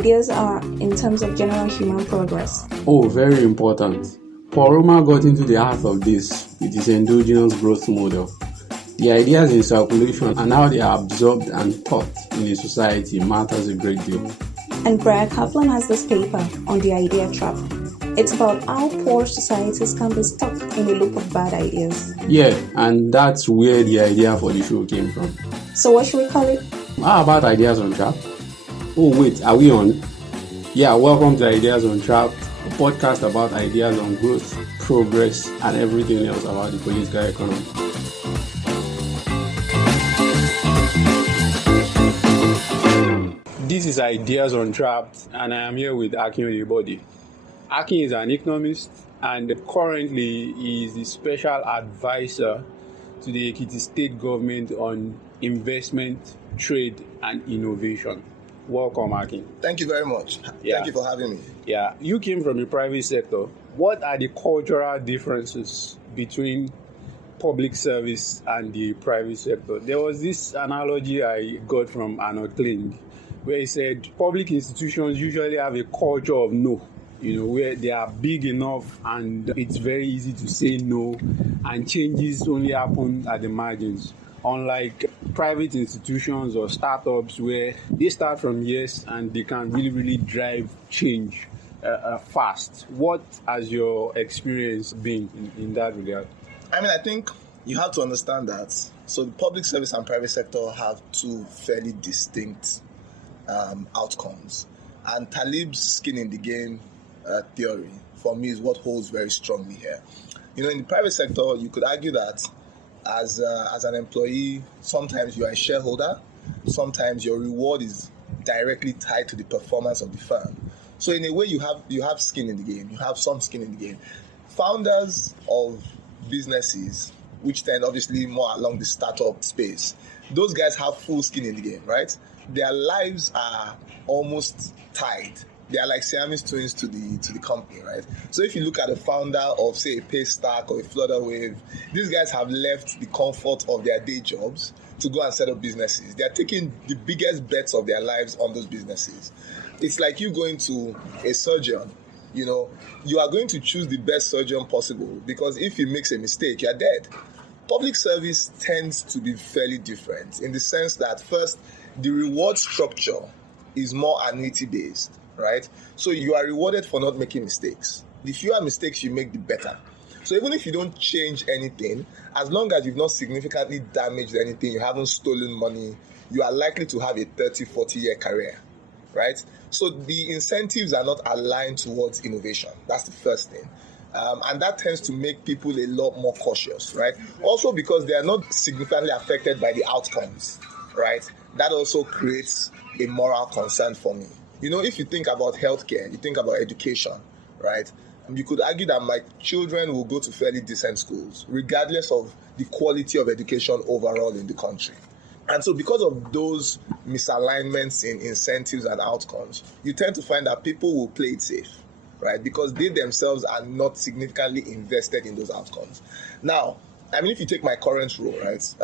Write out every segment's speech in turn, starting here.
ideas are in terms of general human progress? Oh, very important. Paul Roma got into the heart of this with his endogenous growth model. The ideas in circulation and how they are absorbed and taught in a society matters a great deal. And Brian Kaplan has this paper on the idea trap. It's about how poor societies can be stuck in a loop of bad ideas. Yeah, and that's where the idea for the show came from. So what should we call it? How about Ideas Untrapped? Oh wait, are we on? Yeah, welcome to Ideas Untrapped, a podcast about ideas on growth, progress, and everything else about the political economy. This is Ideas Untrapped, and I am here with Akin Oyebode. Akin is an economist and currently he is the special advisor to the Ekiti State Government on investment, trade, and innovation. Welcome, Akin. Thank you very much. Yeah. Thank you for having me. Yeah, you came from the private sector. What are the cultural differences between public service and the private sector? There was this analogy I got from Arnold Kling, where he said public institutions usually have a culture of no, where they are big enough and it's very easy to say no, and changes only happen at the margins. Unlike private institutions or startups where they start from yes and they can really drive change fast. What has your experience been in that regard? I think you have to understand that. So the public service and private sector have two fairly distinct outcomes. And Taleb's skin in the game theory, for me, is what holds very strongly here. In the private sector, you could argue that as an employee, sometimes you are a shareholder, sometimes your reward is directly tied to the performance of the firm. So in a way, you have skin in the game. You have some skin in the game. Founders of businesses, which tend obviously more along the startup space, those guys have full skin in the game, right? Their lives are almost tied. They are like Siamese twins to the company, right? So if you look at a founder of, say, a PayStack or a Flutterwave, these guys have left the comfort of their day jobs to go and set up businesses. They are taking the biggest bets of their lives on those businesses. It's like you going to a surgeon. You are going to choose the best surgeon possible, because if he makes a mistake, you're dead. Public service tends to be fairly different in the sense that, first, the reward structure is more annuity-based. Right? So you are rewarded for not making mistakes. The fewer mistakes you make, the better. So even if you don't change anything, as long as you've not significantly damaged anything, you haven't stolen money, you are likely to have a 30, 40-year career. Right? So the incentives are not aligned towards innovation. That's the first thing. And that tends to make people a lot more cautious. Right? Also because they are not significantly affected by the outcomes. Right? That also creates a moral concern for me. If you think about healthcare, you think about education, right? You could argue that my children will go to fairly decent schools, regardless of the quality of education overall in the country. And so because of those misalignments in incentives and outcomes, you tend to find that people will play it safe, right? Because they themselves are not significantly invested in those outcomes. Now, if you take my current role, right?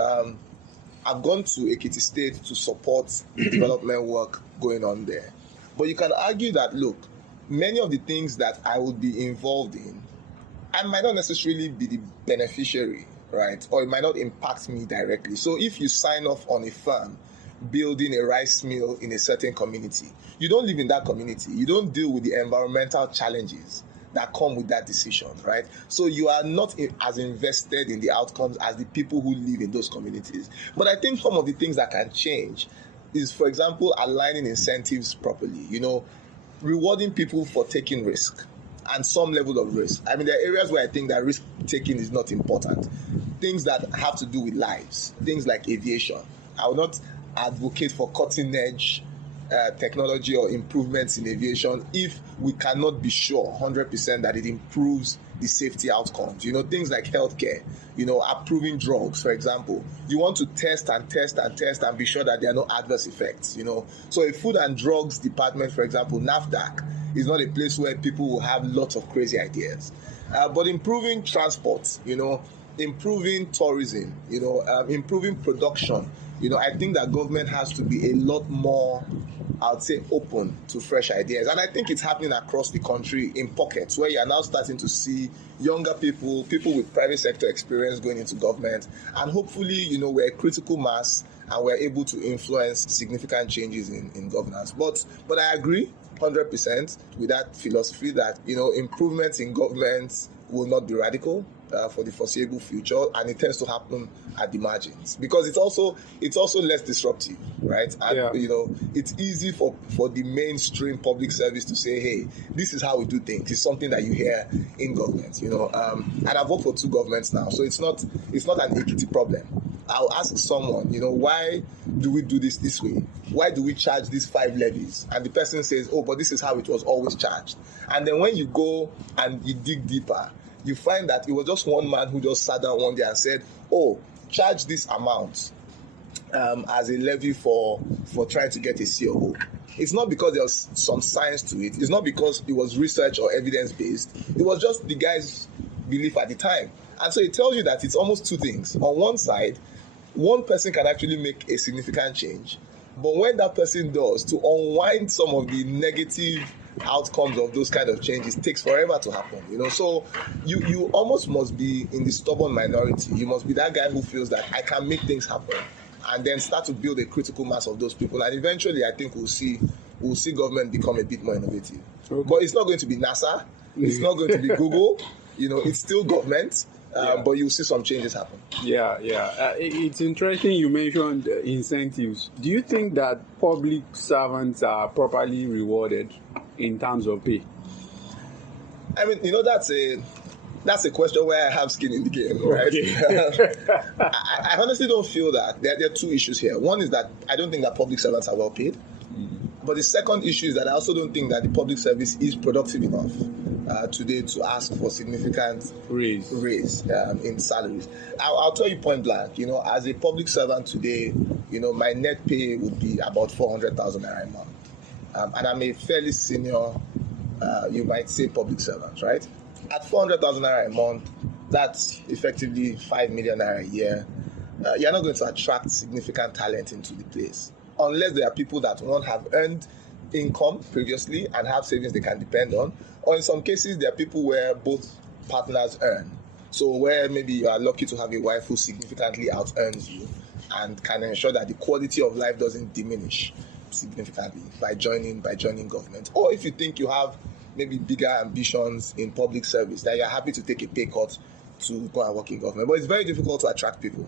I've gone to Ekiti State to support the development work going on there. But you can argue that, look, many of the things that I would be involved in, I might not necessarily be the beneficiary, right? Or it might not impact me directly. So if you sign off on a firm building a rice mill in a certain community, you don't live in that community. You don't deal with the environmental challenges that come with that decision, right? So you are not as invested in the outcomes as the people who live in those communities. But I think some of the things that can change is, for example, aligning incentives properly, rewarding people for taking risk and some level of risk. There are areas where I think that risk taking is not important. Things that have to do with lives, things like aviation. I will not advocate for cutting edge technology or improvements in aviation if we cannot be sure 100% that it improves the safety outcomes. Things like healthcare, approving drugs, for example. You want to test and be sure that there are no adverse effects, So a food and drugs department, for example, NAFDAC, is not a place where people will have lots of crazy ideas. But improving transport, improving tourism, improving production, I think that government has to be a lot more, I would say, open to fresh ideas. And I think it's happening across the country in pockets where you are now starting to see younger people with private sector experience going into government. And hopefully, we're a critical mass and we're able to influence significant changes in governance. But I agree 100% with that philosophy that, improvements in government will not be radical for the foreseeable future, and it tends to happen at the margins because it's also less disruptive, right? And it's easy for the mainstream public service to say, hey, this is how we do things. It's something that you hear in government, and I've worked for 2 governments now, so it's not an Ekiti problem. I'll ask someone, why do we do this way? Why do we charge these 5 levies? And the person says, oh, but this is how it was always charged. And then when you go and you dig deeper, you find that it was just one man who just sat down one day and said, oh, charge this amount as a levy for trying to get a COO. It's not because there was some science to it. It's not because it was research or evidence-based. It was just the guy's belief at the time. And so it tells you that it's almost 2 things. On one side, one person can actually make a significant change. But when that person does, to unwind some of the negative outcomes of those kind of changes takes forever to happen. So you almost must be in the stubborn minority. You must be that guy who feels that I can make things happen, and then start to build a critical mass of those people. And eventually, I think we'll see government become a bit more innovative. Okay. But it's not going to be NASA. It's not going to be Google. It's still government. But you'll see some changes happen. It's interesting you mentioned incentives. Do you think that public servants are properly rewarded in terms of pay? I mean, that's a question where I have skin in the game, right? Okay. I honestly don't feel that. There are 2 issues here. One is that I don't think that public servants are well paid. But the second issue is that I also don't think that the public service is productive enough today to ask for significant raise in salaries. I'll tell you point blank, as a public servant today, my net pay would be about 400,000 naira a month. And I'm a fairly senior, you might say, public servant, right? At 400,000 naira a month, that's effectively 5 million naira a year. You're not going to attract significant talent into the place, unless there are people that, one, have earned income previously and have savings they can depend on, or in some cases there are people where both partners earn. So where maybe you are lucky to have a wife who significantly out-earns you and can ensure that the quality of life doesn't diminish significantly by joining government. Or if you think you have maybe bigger ambitions in public service, that you're happy to take a pay cut to go and work in government. But it's very difficult to attract people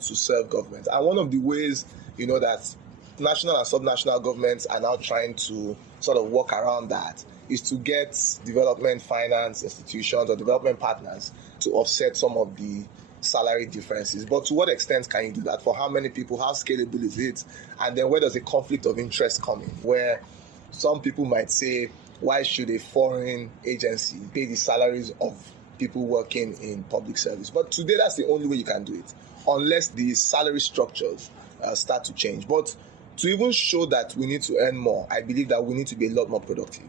to serve government. And one of the ways, that national and subnational governments are now trying to sort of work around that is to get development finance institutions or development partners to offset some of the salary differences. But to what extent can you do that? For how many people? How scalable is it? And then where does a conflict of interest come in? Where some people might say, why should a foreign agency pay the salaries of people working in public service? But today, that's the only way you can do it, unless the salary structures start to change. But to even show that we need to earn more, I believe that we need to be a lot more productive,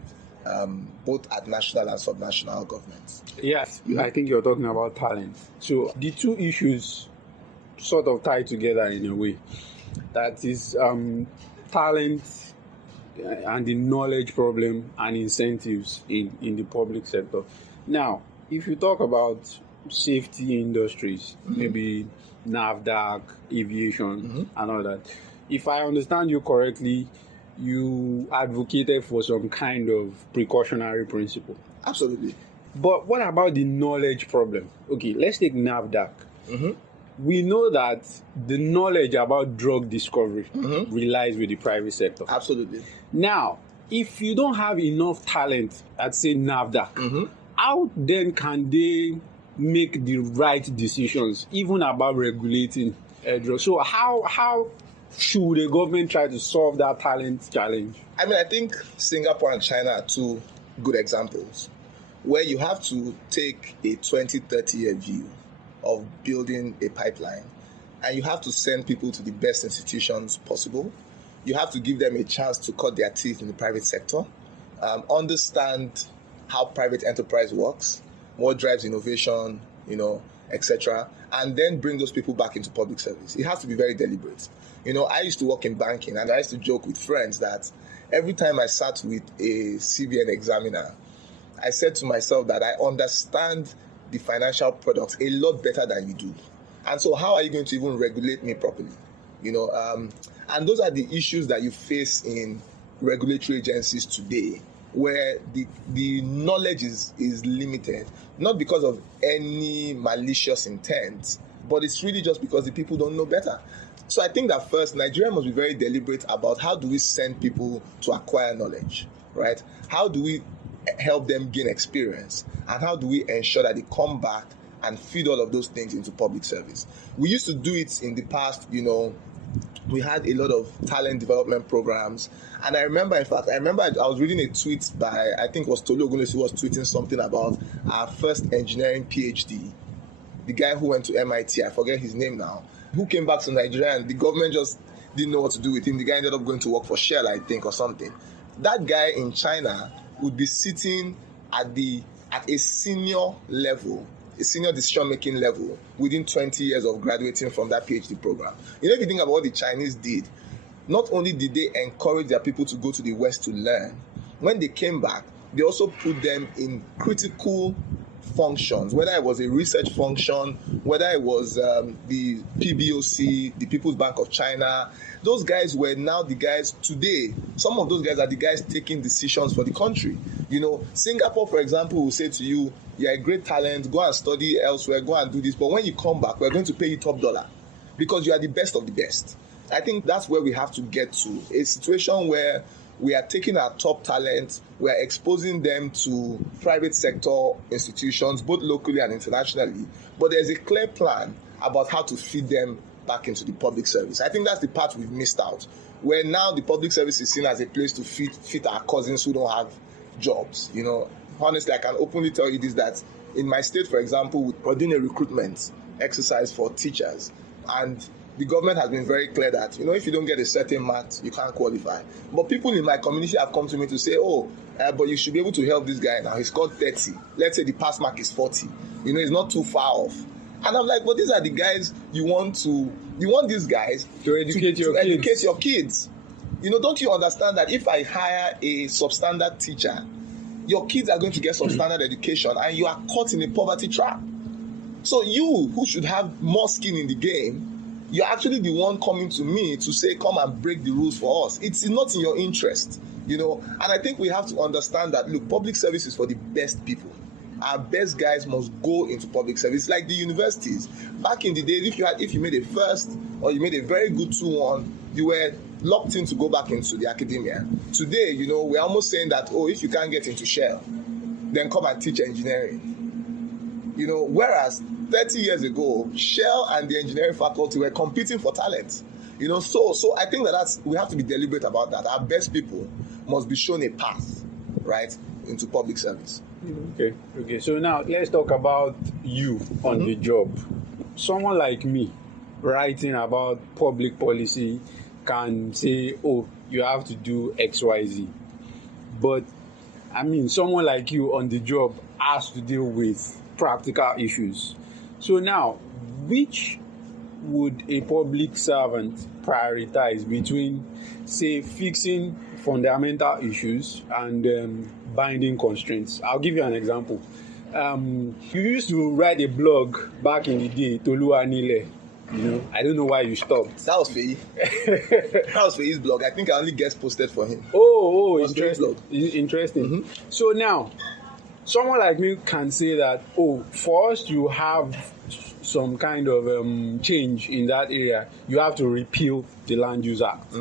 both at national and subnational governments. Yes, I think you're talking about talent. So the 2 issues sort of tie together in a way. That is talent and the knowledge problem and incentives in the public sector. Now, if you talk about safety industries, maybe NAFDAC, aviation, and all that, if I understand you correctly, you advocated for some kind of precautionary principle. Absolutely. But what about the knowledge problem? Okay, let's take NAFDAC. We know that the knowledge about drug discovery relies with the private sector. Absolutely. Now, if you don't have enough talent at, say, NAFDAC, how then can they make the right decisions, even about regulating drugs? So how should the government try to solve that talent challenge? I mean, I think Singapore and China are 2 good examples where you have to take a 20, 30-year view of building a pipeline, and you have to send people to the best institutions possible. You have to give them a chance to cut their teeth in the private sector, understand how private enterprise works, what drives innovation, etc., and then bring those people back into public service. It has to be very deliberate. I used to work in banking, and I used to joke with friends that every time I sat with a CBN examiner, I said to myself that I understand the financial products a lot better than you do. And so how are you going to even regulate me properly? And those are the issues that you face in regulatory agencies today, where the knowledge is limited, not because of any malicious intent, but it's really just because the people don't know better. So I think that first, Nigeria must be very deliberate about how do we send people to acquire knowledge, right? How do we help them gain experience? And how do we ensure that they come back and feed all of those things into public service? We used to do it in the past, we had a lot of talent development programs. And I remember I was reading a tweet by, I think it was Tobi, who was tweeting something about our first engineering PhD, the guy who went to MIT, I forget his name now, who came back to Nigeria, and the government just didn't know what to do with him. The guy ended up going to work for Shell, I think, or something. That guy in China would be sitting at a senior level, a senior decision-making level, within 20 years of graduating from that PhD program. If you think about what the Chinese did, not only did they encourage their people to go to the West to learn, when they came back, they also put them in critical functions, whether it was a research function, whether it was the PBOC, the People's Bank of China. Those guys were now the guys today. Some of those guys are the guys taking decisions for the country. Singapore, for example, will say to you, you're a great talent, go and study elsewhere, go and do this, but when you come back, we're going to pay you top dollar because you are the best of the best. I think that's where we have to get to, a situation where we are taking our top talent, we are exposing them to private sector institutions, both locally and internationally, but there's a clear plan about how to feed them back into the public service. I think that's the part we've missed out, where now the public service is seen as a place to fit our cousins who don't have jobs. Honestly, I can openly tell you this, that in my state, for example, we're doing a recruitment exercise for teachers, and the government has been very clear that, if you don't get a certain mark, you can't qualify. But people in my community have come to me to say, but you should be able to help this guy now. He scored 30. Let's say the pass mark is 40. It's not too far off. And I'm like, but these are the guys you want these guys to educate your kids. Don't you understand that if I hire a substandard teacher, your kids are going to get substandard education, and you are caught in a poverty trap. So you, who should have more skin in the game, you're actually the one coming to me to say, come and break the rules for us. It's not in your interest, And I think we have to understand that, look, public service is for the best people. Our best guys must go into public service, like the universities. Back in the day, if you made a first or you made a very good 2-1, you were locked in to go back into the academia. Today, we're almost saying that, if you can't get into Shell, then come and teach engineering. Whereas 30 years ago, Shell and the engineering faculty were competing for talent. So I think that we have to be deliberate about that. Our best people must be shown a path, right, into public service. Okay. So now let's talk about you on the job. Someone like me writing about public policy can say, you have to do XYZ. But someone like you on the job has to deal with practical issues. So now, which would a public servant prioritize between, say, fixing fundamental issues and binding constraints? I'll give you an example. You used to write a blog back in the day, Tolu Anile. I don't know why you stopped. That was Fei. That was Fei's blog. I think I only guest posted for him. Interesting. Interesting. So now, someone like me can say that, for us to have some kind of change in that area, you have to repeal the Land Use Act.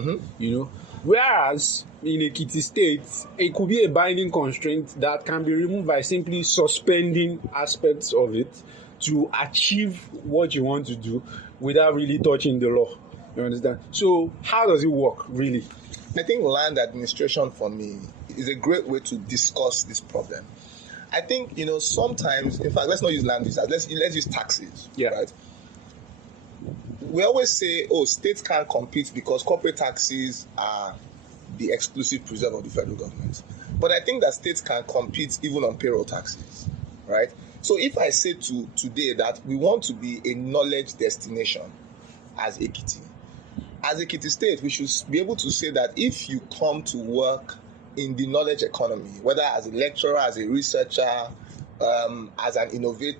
Whereas in Ekiti State, it could be a binding constraint that can be removed by simply suspending aspects of it to achieve what you want to do without really touching the law. You understand? So how does it work, really? I think land administration, for me, is a great way to discuss this problem. I think, sometimes, in fact, let's not use land use, let's use taxes, right? We always say, states can't compete because corporate taxes are the exclusive preserve of the federal government. But I think that states can compete even on payroll taxes, right? So if I say today that we want to be a knowledge destination as Ekiti State, we should be able to say that if you come to work in the knowledge economy, whether as a lecturer, as a researcher, as an innovator,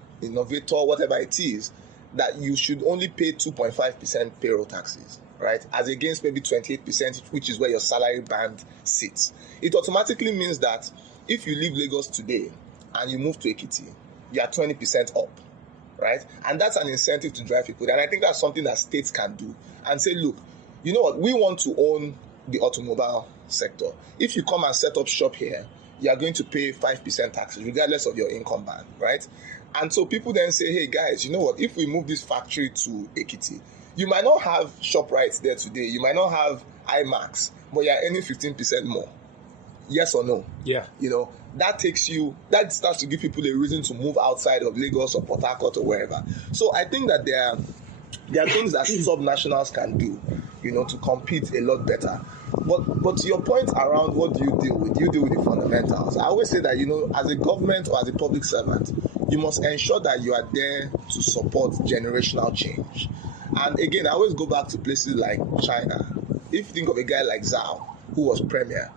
whatever it is, that you should only pay 2.5% payroll taxes, right? As against maybe 28%, which is where your salary band sits. It automatically means that if you leave Lagos today and you move to Ekiti, you are 20% up, right? And that's an incentive to drive people. And I think that's something that states can do and say, look, you know what, we want to own the automobile sector. If you come and set up shop here, you are going to pay 5% taxes, regardless of your income band, right? And so people then say, hey guys, you know what, if we move this factory to Ekiti, you might not have shop rights there today, you might not have IMAX, but you're earning 15% more. Yes or no? Yeah. You know, that starts to give people a reason to move outside of Lagos or Port Harcourt or wherever. So I think that there are things that sub-nationals can do, you know, to compete a lot better. But to your point around what do you deal with? You deal with the fundamentals. I always say that, you know, as a government or as a public servant, you must ensure that you are there to support generational change. And again, I always go back to places like China. If you think of a guy like Zhao, who was premier,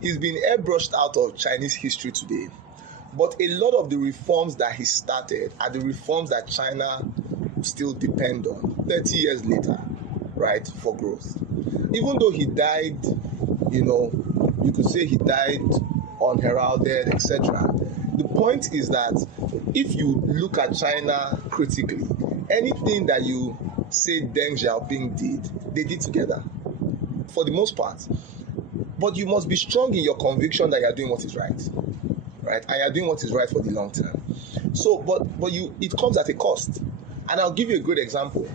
he's been airbrushed out of Chinese history today. But a lot of the reforms that he started are the reforms that China still depend on 30 years later, right, for growth. Even though he died, you know, you could say he died unheralded, etc. The point is that if you look at China critically, anything that you say Deng Xiaoping did, they did together, for the most part. But you must be strong in your conviction that you are doing what is right, right? And you are doing what is right for the long term. So, but it comes at a cost. And I'll give you a great example.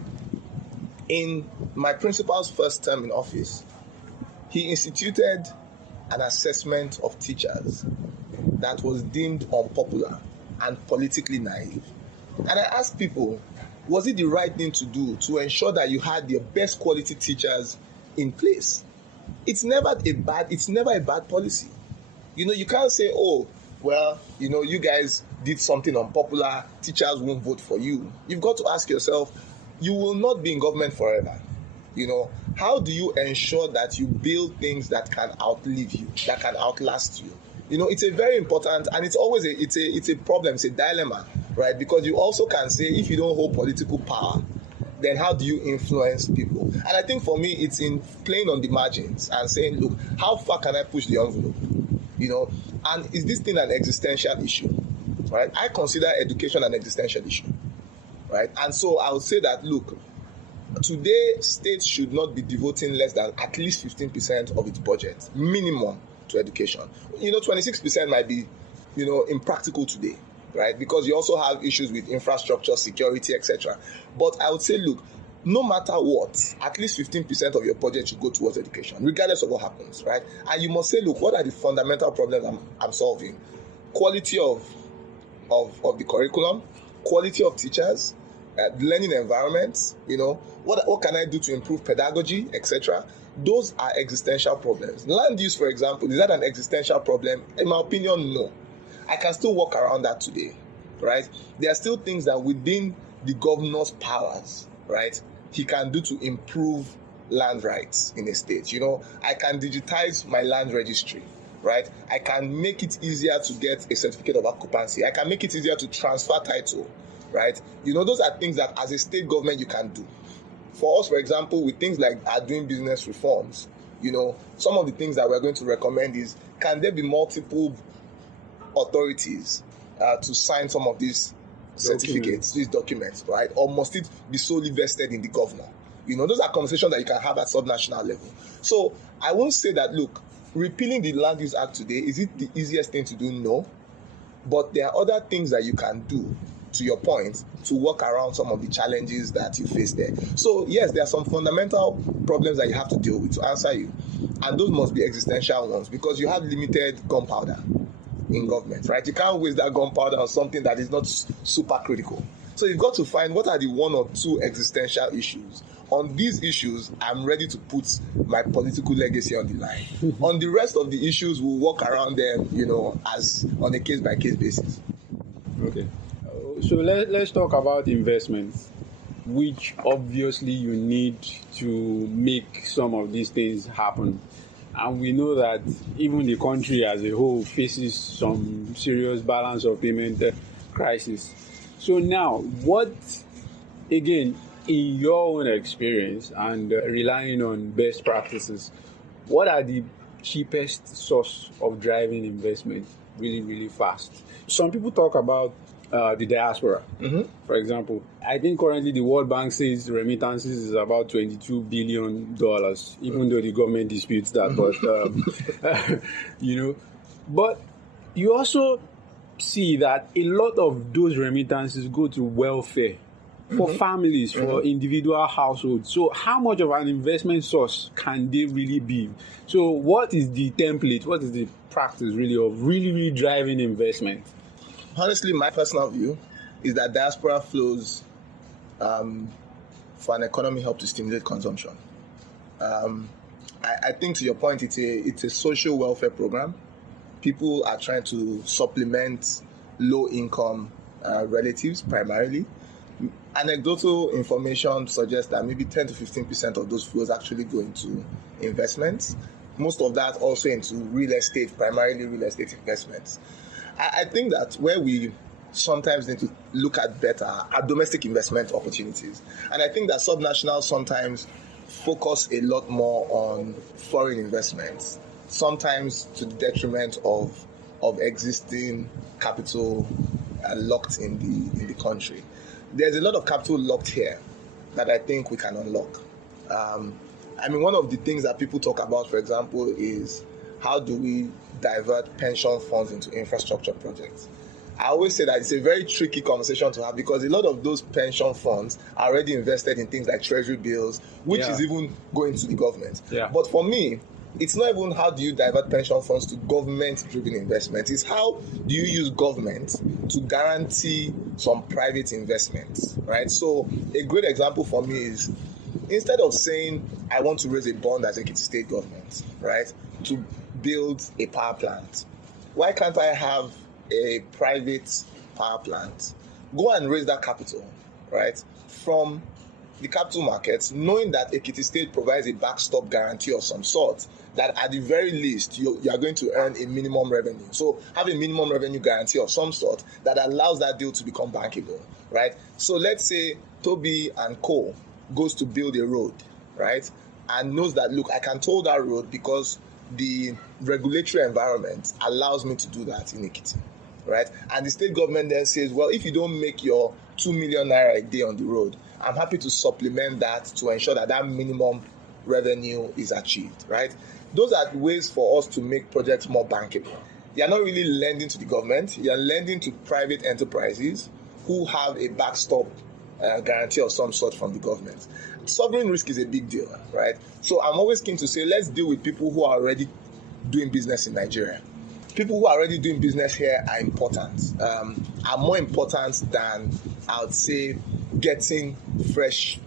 In my principal's first term in office, he instituted an assessment of teachers that was deemed unpopular and politically naive. And I asked people, was it the right thing to do to ensure that you had the best quality teachers in place? It's never a bad policy. You know, you can't say, oh, well, you know, you guys did something unpopular, teachers won't vote for you. You've got to ask yourself, you will not be in government forever. You know, how do you ensure that you build things that can outlive you, that can outlast you? You know, it's a very important, and it's always it's a problem, it's a dilemma, right? Because you also can say, if you don't hold political power, then how do you influence people? And I think for me, it's in playing on the margins and saying, look, how far can I push the envelope? You know, and is this thing an existential issue, right? I consider education an existential issue, right? And so I would say that, look, today states should not be devoting less than at least 15% of its budget, minimum, to education. You know, 26% might be, you know, impractical today, right? Because you also have issues with infrastructure, security, etc. But I would say, look, no matter what, at least 15% of your budget should go towards education, regardless of what happens, right? And you must say, look, what are the fundamental problems I'm solving? Quality of the curriculum, quality of teachers, learning environments, you know, what can I do to improve pedagogy, etc. Those are existential problems. Land use, for example, is that an existential problem? In my opinion, no. I can still walk around that today, right? There are still things that within the governor's powers, right, he can do to improve land rights in a state. You know, I can digitize my land registry, right? I can make it easier to get a certificate of occupancy. I can make it easier to transfer title, right? You know, those are things that as a state government you can do. For us, for example, with things like our doing business reforms, you know, some of the things that we're going to recommend is, can there be multiple authorities to sign some of these certificates, these documents, right? Or must it be solely vested in the governor? You know, those are conversations that you can have at subnational level. So I won't say that, look, repealing the Land Use Act today, is it the easiest thing to do? No. But there are other things that you can do, to your point, to work around some of the challenges that you face there. So yes, there are some fundamental problems that you have to deal with, to answer you. And those must be existential ones, because you have limited gunpowder in government, right? You can't waste that gunpowder on something that is not super critical. So you've got to find what are the one or two existential issues. On these issues, I'm ready to put my political legacy on the line. On the rest of the issues, we'll walk around them, you know, as on a case-by-case basis. Okay. So let's talk about investments, which obviously you need to make some of these things happen. And we know that even the country as a whole faces some serious balance of payment crisis. So now, what, again, in your own experience and relying on best practices, what are the cheapest source of driving investment really, really fast? Some people talk about the diaspora. For example, I think currently the World Bank says remittances is about $22 billion, even though the government disputes that. But, but you also see that a lot of those remittances go to welfare for families, for individual households. So how much of an investment source can they really be? So what is the template? What is the practice really of really driving investment? Honestly, my personal view is that diaspora flows for an economy help to stimulate consumption. I think to your point, it's a social welfare program. People are trying to supplement low-income relatives primarily. Anecdotal information suggests that maybe 10 to 15% of those flows actually go into investments. Most of that also into real estate, primarily real estate investments. I think that where we sometimes need to look at better are domestic investment opportunities. And I think that subnationals sometimes focus a lot more on foreign investments, sometimes to the detriment of existing capital locked in the country. There's a lot of capital locked here that I think we can unlock. One of the things that people talk about, for example, is how do we divert pension funds into infrastructure projects? I always say that it's a very tricky conversation to have because a lot of those pension funds are already invested in things like treasury bills, which is even going to the government. Yeah. But for me, it's not even how do you divert pension funds to government-driven investment. It's how do you use government to guarantee some private investments, right? So a great example for me is instead of saying I want to raise a bond as Ekiti State Government, right, to build a power plant, why can't I have a private power plant go and raise that capital, right, from the capital markets, knowing that Ekiti State provides a backstop guarantee of some sort, that at the very least you are going to earn a minimum revenue. So have a minimum revenue guarantee of some sort that allows that deal to become bankable, right? So let's say Tobi and Co goes to build a road, right, and knows that, look, I can toll that road because the regulatory environment allows me to do that in Ekiti, right? And the state government then says, well, if you don't make your 2 million naira a day on the road, I'm happy to supplement that to ensure that that minimum revenue is achieved, right? Those are ways for us to make projects more bankable. You're not really lending to the government, you're lending to private enterprises who have a backstop guarantee of some sort from the government. Sovereign risk is a big deal, right? So I'm always keen to say, let's deal with people who are already doing business in Nigeria. People who are already doing business here are important, are more important than, I would say, getting fresh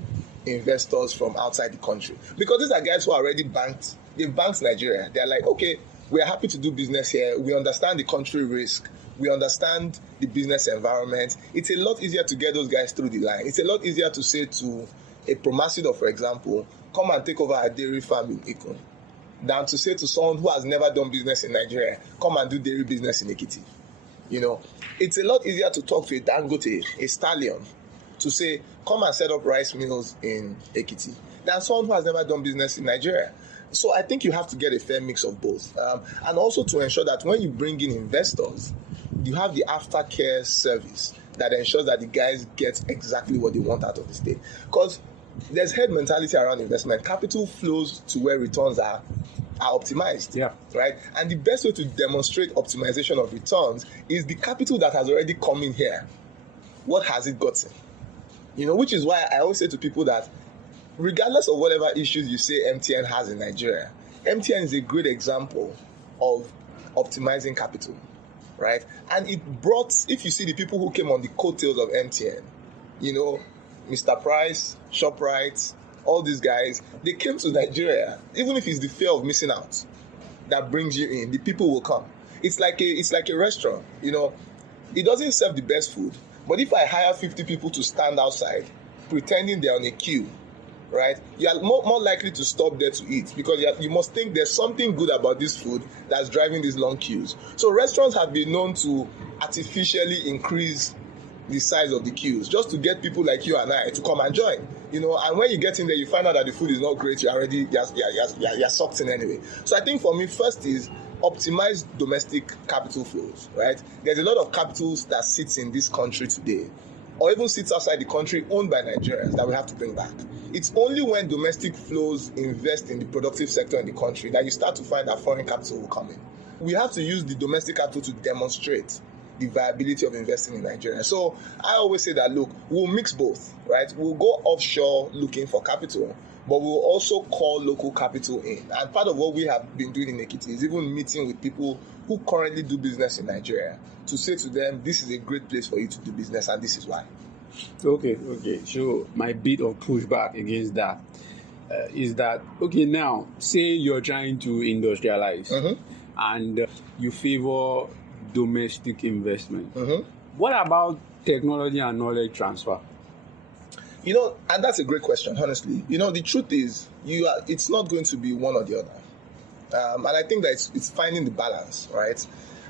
investors from outside the country. Because these are guys who are already banked, they've banked Nigeria. They're like, okay, we're happy to do business here. We understand the country risk. We understand the business environment. It's a lot easier to get those guys through the line. It's a lot easier to say to a Promasido, for example, come and take over a dairy farm in Ikun, than to say to someone who has never done business in Nigeria, come and do dairy business in Ekiti. It's a lot easier to talk to a Dangote, a stallion, to say, come and set up rice mills in Ekiti, than someone who has never done business in Nigeria. So I think you have to get a fair mix of both. And also to ensure that when you bring in investors, you have the aftercare service that ensures that the guys get exactly what they want out of the state. Because there's herd mentality around investment. Capital flows to where returns are optimized, right? And the best way to demonstrate optimization of returns is the capital that has already come in here. What has it gotten? Which is why I always say to people that regardless of whatever issues you say MTN has in Nigeria, MTN is a great example of optimizing capital, right? And it brought, if you see the people who came on the coattails of MTN, Mr. Price, ShopRite, all these guys, they came to Nigeria. Even if it's the fear of missing out that brings you in, the people will come. It's like a restaurant, it doesn't serve the best food, But if I hire 50 people to stand outside, pretending they're on a queue, right, you are more likely to stop there to eat, because you must think there's something good about this food that's driving these long queues. So restaurants have been known to artificially increase the size of the queues just to get people like you and I to come and join. And when you get in there, you find out that the food is not great. You're sucked in anyway. So I think for me, first is optimize domestic capital flows, right? There's a lot of capitals that sits in this country today, or even sits outside the country, owned by Nigerians, that we have to bring back. It's only when domestic flows invest in the productive sector in the country that you start to find that foreign capital will come in. We have to use the domestic capital to demonstrate the viability of investing in Nigeria. So I always say that, look, we'll mix both, right? We'll go offshore looking for capital, but we'll also call local capital in. And part of what we have been doing in Ekiti is even meeting with people who currently do business in Nigeria to say to them, this is a great place for you to do business, and this is why. Okay. So my bit of pushback against that is that, okay, now, say you're trying to industrialize and you favor domestic investment. What about technology and knowledge transfer? And that's a great question, honestly. The truth is, it's not going to be one or the other. And I think that it's finding the balance, right?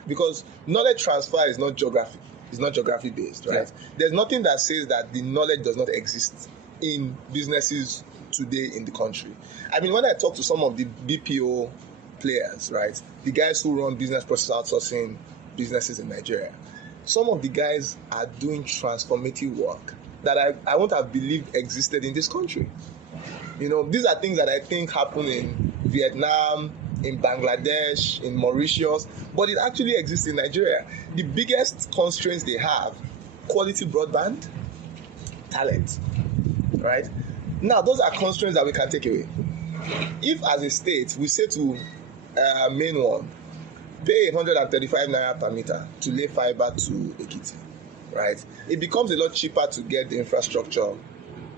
Because knowledge transfer is not geography. It's not geography based, right? Yeah. There's nothing that says that the knowledge does not exist in businesses today in the country. I mean, when I talk to some of the BPO players, right, the guys who run business process outsourcing businesses in Nigeria, some of the guys are doing transformative work that I won't have believed existed in this country. These are things that I think happen in Vietnam, in Bangladesh, in Mauritius, but it actually exists in Nigeria. The biggest constraints they have: quality broadband, talent, right? Now, those are constraints that we can take away. If as a state, we say to main one, pay 135 naira per meter to lay fiber to Ekiti, right? It becomes a lot cheaper to get the infrastructure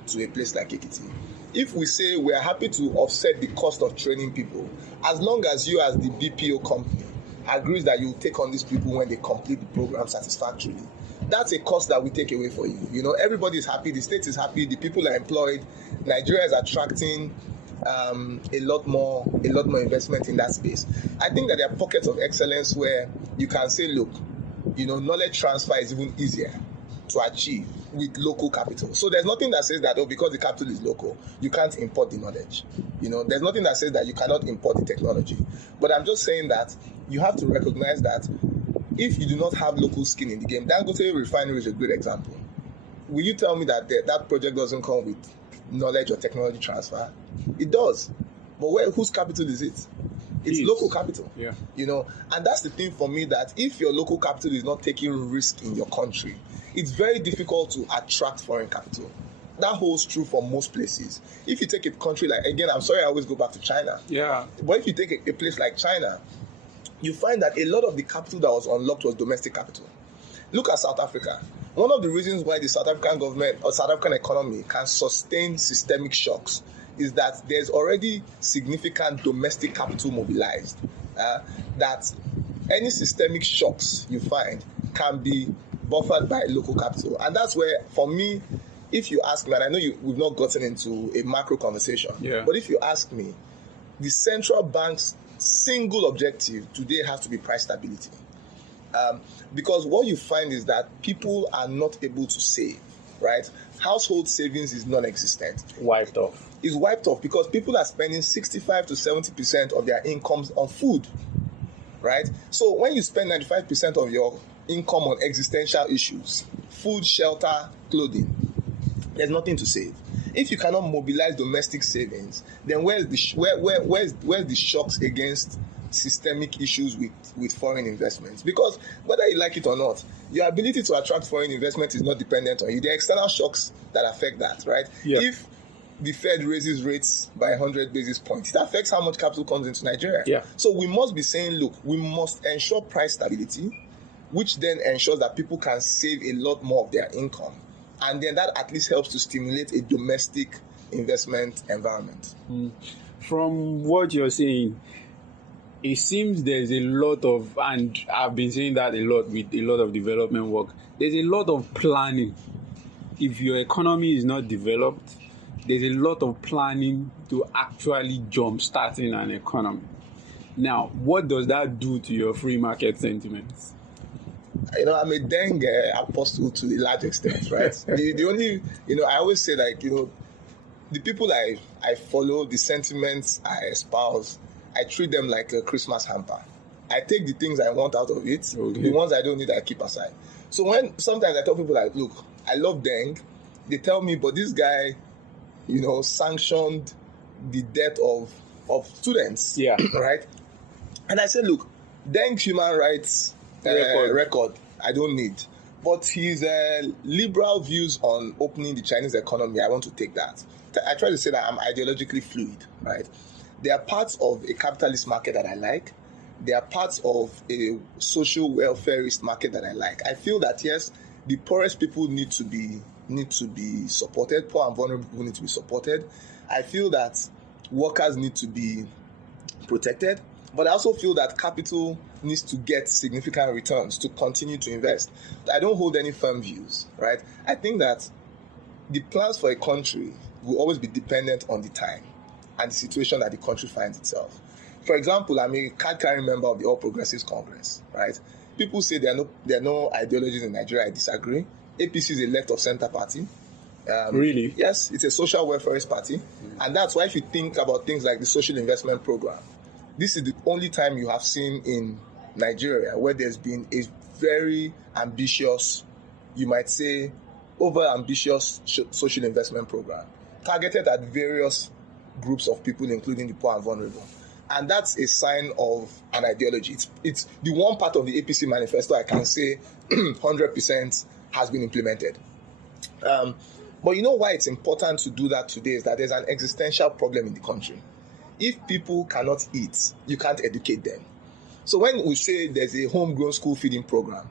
to a place like Ekiti. If we say we are happy to offset the cost of training people, as long as you as the BPO company agrees that you take on these people when they complete the program satisfactorily, that's a cost that we take away for you. Everybody is happy, the state is happy, the people are employed, Nigeria is attracting a lot more investment in that space. I think that there are pockets of excellence where you can say, look, knowledge transfer is even easier to achieve with local capital. So there's nothing that says that, because the capital is local, you can't import the knowledge. There's nothing that says that you cannot import the technology. But I'm just saying that you have to recognize that if you do not have local skin in the game, Dangote Refinery is a great example. Will you tell me that that project doesn't come with knowledge or technology transfer? It does. But whose capital is it? It's local capital. Yeah. And that's the thing for me, that if your local capital is not taking risk in your country, it's very difficult to attract foreign capital. That holds true for most places. If you take a country like, again, I'm sorry I always go back to China. Yeah. But if you take a place like China, you find that a lot of the capital that was unlocked was domestic capital. Look at South Africa. One of the reasons why the South African government or South African economy can sustain systemic shocks is that there's already significant domestic capital mobilized. That any systemic shocks you find can be buffered by local capital. And that's where, for me, if you ask me, and I know we've not gotten into a macro conversation, but if you ask me, the central bank's single objective today has to be price stability. Because what you find is that people are not able to save, right? Household savings is non-existent. Wiped off. It's wiped off because people are spending 65 to 70% of their incomes on food, right? So when you spend 95% of your income on existential issues, food, shelter, clothing, there's nothing to save. If you cannot mobilize domestic savings, then where's the shocks against systemic issues with foreign investments? Because whether you like it or not, your ability to attract foreign investment is not dependent on you. There are external shocks that affect that, right? Yeah. If the Fed raises rates by 100 basis points, it affects how much capital comes into Nigeria. Yeah. So we must be saying, look, we must ensure price stability, which then ensures that people can save a lot more of their income. And then that at least helps to stimulate a domestic investment environment. From what you're saying, it seems there's a lot of, and I've been saying that a lot with a lot of development work, there's a lot of planning. If your economy is not developed, there's a lot of planning to actually jumpstarting an economy. Now, what does that do to your free market sentiments? I'm a dang apostle to a large extent, right? the only, I always say, like, the people I follow, the sentiments I espouse, I treat them like a Christmas hamper. I take the things I want out of it, okay. The ones I don't need, I keep aside. So when sometimes I tell people, like, look, I love Deng, they tell me, but this guy, sanctioned the death of students, right? And I said, look, Deng's human rights record I don't need. But his liberal views on opening the Chinese economy, I want to take that. I try to say that I'm ideologically fluid, right? There are parts of a capitalist market that I like. There are parts of a social welfareist market that I like. I feel that, yes, the poorest people need to be supported. Poor and vulnerable people need to be supported. I feel that workers need to be protected. But I also feel that capital needs to get significant returns to continue to invest. I don't hold any firm views, right? I think that the plans for a country will always be dependent on the time and the situation that the country finds itself. For example, I'm a card-carrying member of the All Progressives Congress, right? People say there are no ideologies in Nigeria. I disagree. APC is a left-of-center party. Really? Yes, it's a social welfarist party. And that's why if you think about things like the social investment program, this is the only time you have seen in Nigeria where there's been a very ambitious, you might say, over-ambitious social investment program targeted at various groups of people, including the poor and vulnerable. And that's a sign of an ideology. It's the one part of the APC manifesto I can say 100% has been implemented. But you know why it's important to do that today is that there's an existential problem in the country. If people cannot eat, you can't educate them. So when we say there's a homegrown school feeding program,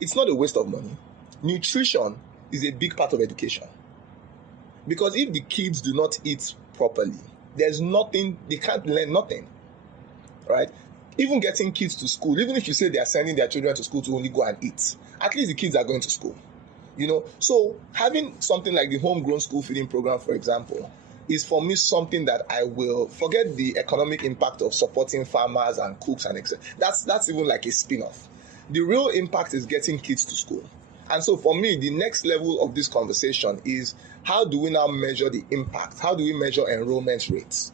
it's not a waste of money. Nutrition is a big part of education. Because if the kids do not eat properly, there's nothing, they can't learn nothing, right? Even getting kids to school, even if you say they are sending their children to school to only go and eat, at least the kids are going to school, So having something like the homegrown school feeding program, for example, is for me something that I will forget the economic impact of supporting farmers and cooks and etc. That's even like a spin-off. The real impact is getting kids to school. And so for me, the next level of this conversation is how do we now measure the impact? How do we measure enrollment rates?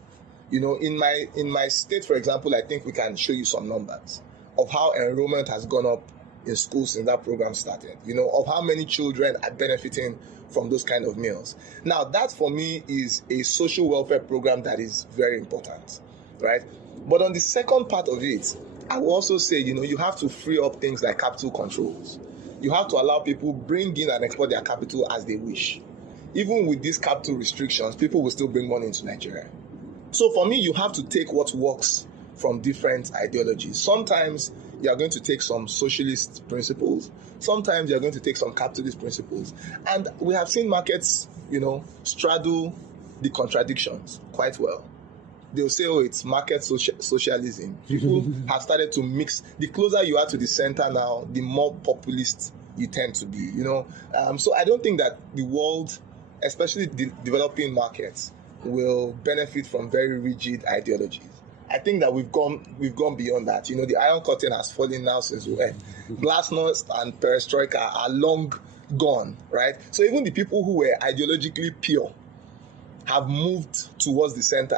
In my state, for example, I think we can show you some numbers of how enrollment has gone up in schools since that program started, of how many children are benefiting from those kind of meals. Now, that for me is a social welfare program that is very important, right? But on the second part of it, I will also say, you have to free up things like capital controls. You have to allow people bring in and export their capital as they wish. Even with these capital restrictions, people will still bring money into Nigeria. So for me, you have to take what works from different ideologies. Sometimes you are going to take some socialist principles. Sometimes you are going to take some capitalist principles. And we have seen markets, straddle the contradictions quite well. They'll say, it's market socialism. People have started to mix. The closer you are to the center now, the more populist you tend to be, So I don't think that the world, especially the developing markets, will benefit from very rigid ideologies. I think that we've gone beyond that. The Iron Curtain has fallen now since Glasnost and Perestroika are long gone, right? So even the people who were ideologically pure have moved towards the center.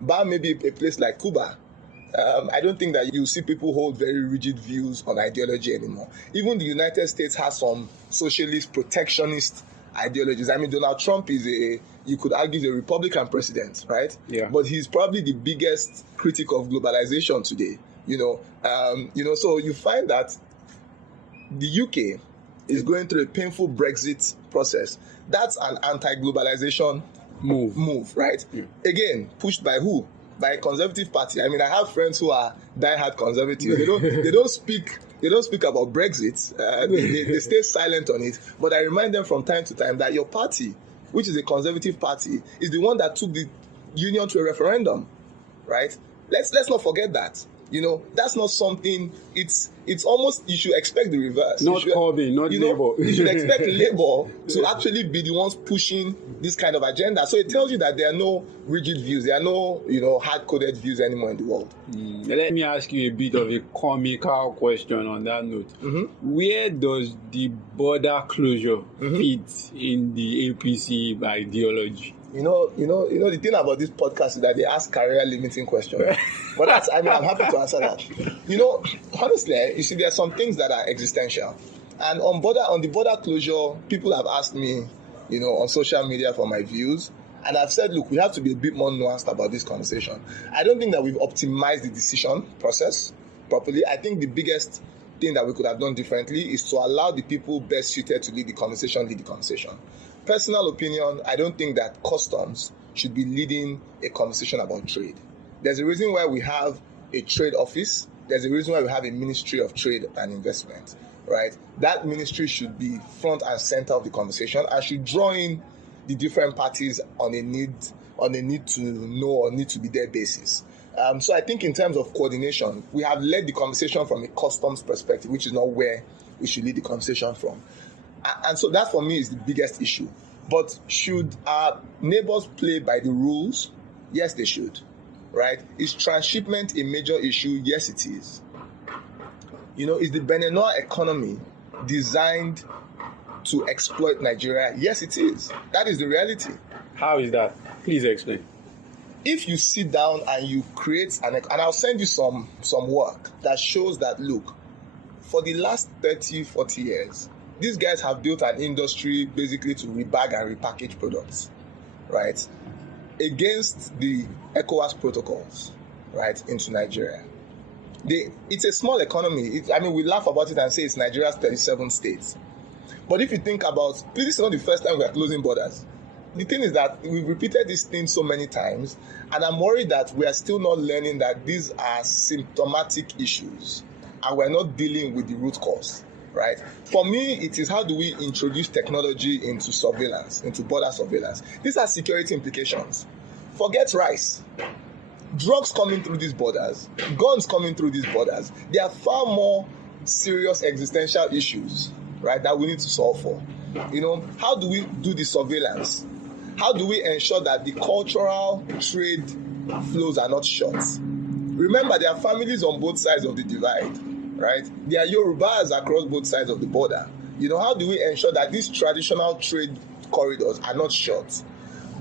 Bar maybe a place like Cuba, I don't think that you see people hold very rigid views on ideology anymore. Even the United States has some socialist, protectionist ideologies. Donald Trump is you could argue, a Republican president, right? Yeah. But he's probably the biggest critic of globalization today. So you find that the UK is going through a painful Brexit process. That's an anti-globalization move, right? Yeah. Again, pushed by who? By a conservative party. I have friends who are diehard conservative. They don't speak about Brexit. They stay silent on it. But I remind them from time to time that your party, which is a conservative party, is the one that took the union to a referendum, right? Let's not forget that. That's not something. It's almost, you should expect the reverse. Not Tobi, not Labour. You should expect Labour to actually be the ones pushing this kind of agenda. So it tells you that there are no rigid views, there are no hard-coded views anymore in the world. Let me ask you a bit of a comical question on that note. Where does the border closure fit in the APC ideology? The thing about this podcast is that they ask career limiting questions. But I'm happy to answer that. Honestly, you see, there are some things that are existential. And on the border closure, people have asked me, on social media for my views. And I've said, look, we have to be a bit more nuanced about this conversation. I don't think that we've optimized the decision process properly. I think the biggest thing that we could have done differently is to allow the people best suited to lead the conversation. Personal opinion, I don't think that customs should be leading a conversation about trade. There's a reason why we have a trade office. There's a reason why we have a Ministry of Trade and Investment, right? That ministry should be front and center of the conversation and should draw in the different parties on a need to know or need to be there basis. So I think in terms of coordination, we have led the conversation from a customs perspective, which is not where we should lead the conversation from. And so that for me is the biggest issue. But should our neighbors play by the rules? Yes, they should, right? Is transshipment a major issue? Yes, it is. Is the Beninois economy designed to exploit Nigeria? Yes, it is. That is the reality. How is that? Please explain. If you sit down and you create and I'll send you some work that shows that, look, for the last 30, 40 years, these guys have built an industry basically to rebag and repackage products, right? Against the ECOWAS protocols, right, into Nigeria. It's a small economy. We laugh about it and say it's Nigeria's 37 states. But if you think about, this is not the first time we are closing borders. The thing is that we've repeated this thing so many times, and I'm worried that we are still not learning that these are symptomatic issues, and we're not dealing with the root cause. Right? For me, it is how do we introduce technology into surveillance, into border surveillance. These are security implications. Forget rice. Drugs coming through these borders, guns coming through these borders. There are far more serious existential issues, right, that we need to solve for. How do we do the surveillance? How do we ensure that the cultural trade flows are not shut? Remember, there are families on both sides of the divide. Right? There are Yorubas across both sides of the border. How do we ensure that these traditional trade corridors are not shut?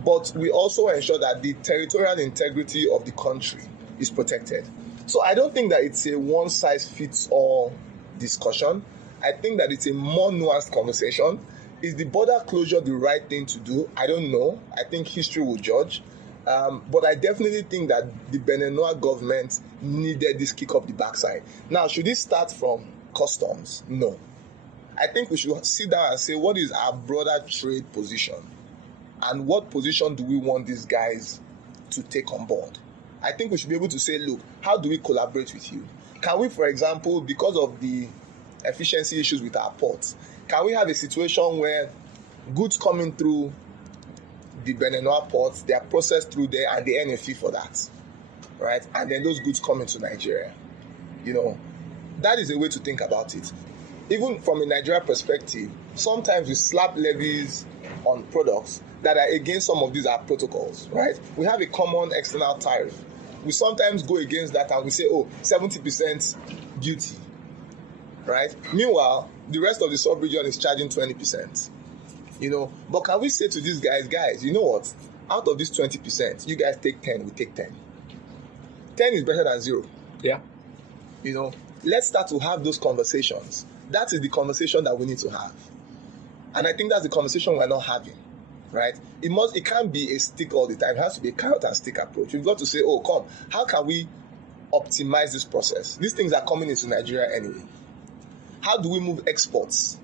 But we also ensure that the territorial integrity of the country is protected. So I don't think that it's a one-size-fits-all discussion. I think that it's a more nuanced conversation. Is the border closure the right thing to do? I don't know. I think history will judge. But I definitely think that the Beninois government needed this kick up the backside. Now, should it start from customs? No. I think we should sit down and say, what is our broader trade position? And what position do we want these guys to take on board? I think we should be able to say, look, how do we collaborate with you? Can we, for example, because of the efficiency issues with our ports, can we have a situation where goods coming through the Beninois ports, they are processed through there and they earn a fee for that, right? And then those goods come into Nigeria. That is a way to think about it. Even from a Nigeria perspective, sometimes we slap levies on products that are against some of these protocols, right? We have a common external tariff. We sometimes go against that and we say, 70% duty, right? Meanwhile, the rest of the sub-region is charging 20%. But can we say to these guys, you know what? Out of this 20%, you guys take 10, we take 10. 10 is better than 0. Yeah. Let's start to have those conversations. That is the conversation that we need to have. And I think that's the conversation we're not having, right? It can't be a stick all the time. It has to be a carrot and stick approach. We've got to say, how can we optimize this process? These things are coming into Nigeria anyway. How do we move exports?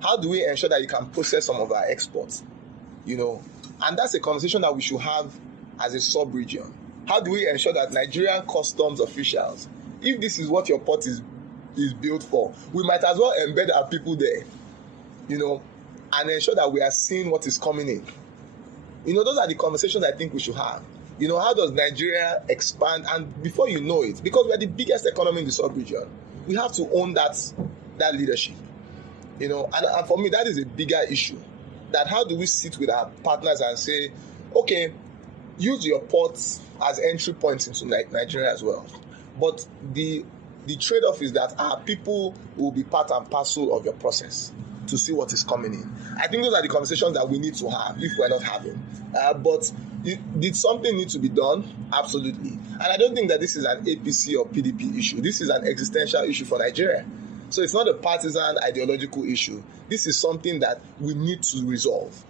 How do we ensure that you can process some of our exports? And that's a conversation that we should have as a sub-region. How do we ensure that Nigerian customs officials, if this is what your port is built for, we might as well embed our people there, and ensure that we are seeing what is coming in. Those are the conversations I think we should have. How does Nigeria expand? And before you know it, because we're the biggest economy in the sub-region, we have to own that leadership. And for me, that is a bigger issue. That how do we sit with our partners and say, okay, use your ports as entry points into Nigeria as well. But the trade-off is that our people will be part and parcel of your process to see what is coming in. I think those are the conversations that we need to have if we're not having. But did something need to be done? Absolutely. And I don't think that this is an APC or PDP issue. This is an existential issue for Nigeria. So it's not a partisan ideological issue. This is something that we need to resolve.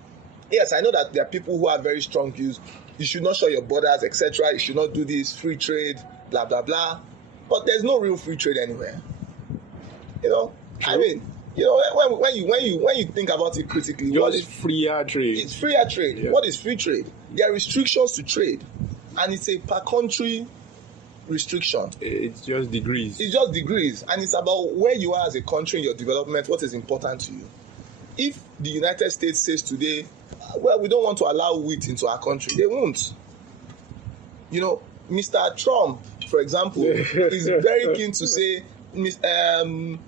Yes, I know that there are people who have very strong views. You should not shut your borders, etc. You should not do this, free trade, blah, blah, blah. But there's no real free trade anywhere. I mean, when you think about it critically, what is freer trade? It's freer trade. Yeah. What is free trade? There are restrictions to trade, and it's a per country restriction. It's just degrees. And it's about where you are as a country in your development, what is important to you. If the United States says today, well, we don't want to allow wheat into our country, they won't. Mr. Trump, for example, is very keen to say, Mr.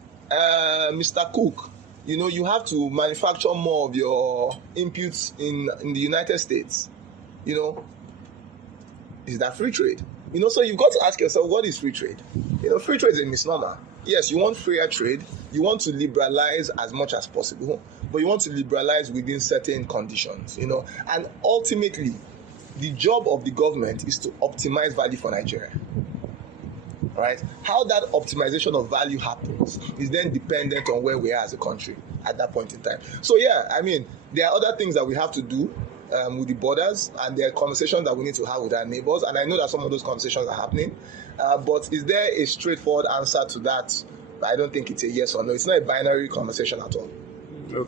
Cook, you have to manufacture more of your inputs in the United States. Is that free trade? So you've got to ask yourself, what is free trade? Free trade is a misnomer. Yes, you want freer trade. You want to liberalize as much as possible, but you want to liberalize within certain conditions, And ultimately, the job of the government is to optimize value for Nigeria. Right? How that optimization of value happens is then dependent on where we are as a country at that point in time. So yeah, I mean, there are other things that we have to do with the borders, and there are conversations that we need to have with our neighbors, and I know that some of those conversations are happening, but is there a straightforward answer to that? I don't think it's a yes or no. It's not a binary conversation at all.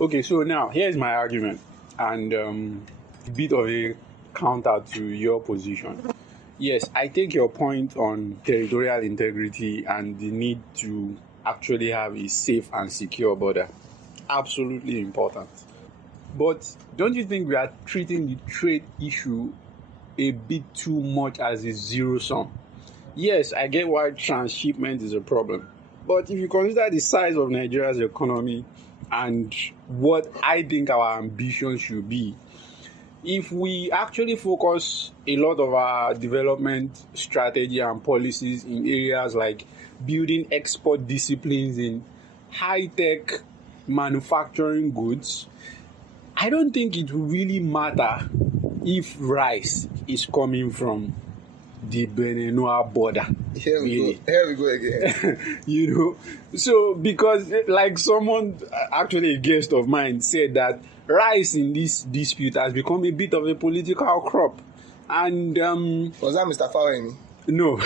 Okay, so now here's my argument, and a bit of a counter to your position. Yes, I take your point on territorial integrity and the need to actually have a safe and secure border. Absolutely important. But don't you think we are treating the trade issue a bit too much as a zero sum? Yes, I get why transshipment is a problem. But if you consider the size of Nigeria's economy and what I think our ambition should be, if we actually focus a lot of our development strategy and policies in areas like building export disciplines in high-tech manufacturing goods, I don't think it will really matter if rice is coming from the Beninoa border. Here we go again. So because like someone, actually a guest of mine, said that rice in this dispute has become a bit of a political crop. And was that Mr. Fawemi? No.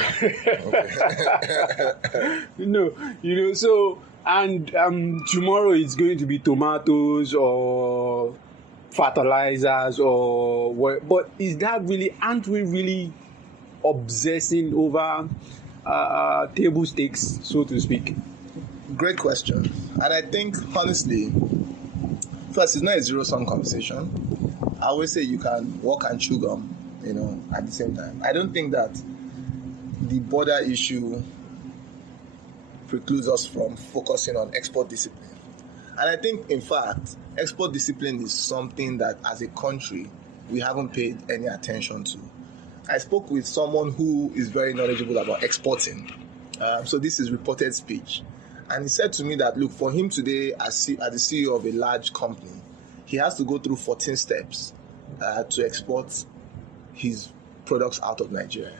No, so and tomorrow it's going to be tomatoes or fertilizers or what, but is that really, aren't we really obsessing over table stakes, so to speak? Great question. And I think honestly, first, it's not a zero-sum conversation. I always say you can walk and chew gum, at the same time. I don't think that the border issue precludes us from focusing on export discipline. And I think, in fact, export discipline is something that, as a country, we haven't paid any attention to. I spoke with someone who is very knowledgeable about exporting. So this is reported speech. And he said to me that, look, for him today, as the CEO of a large company, he has to go through 14 steps to export his products out of Nigeria.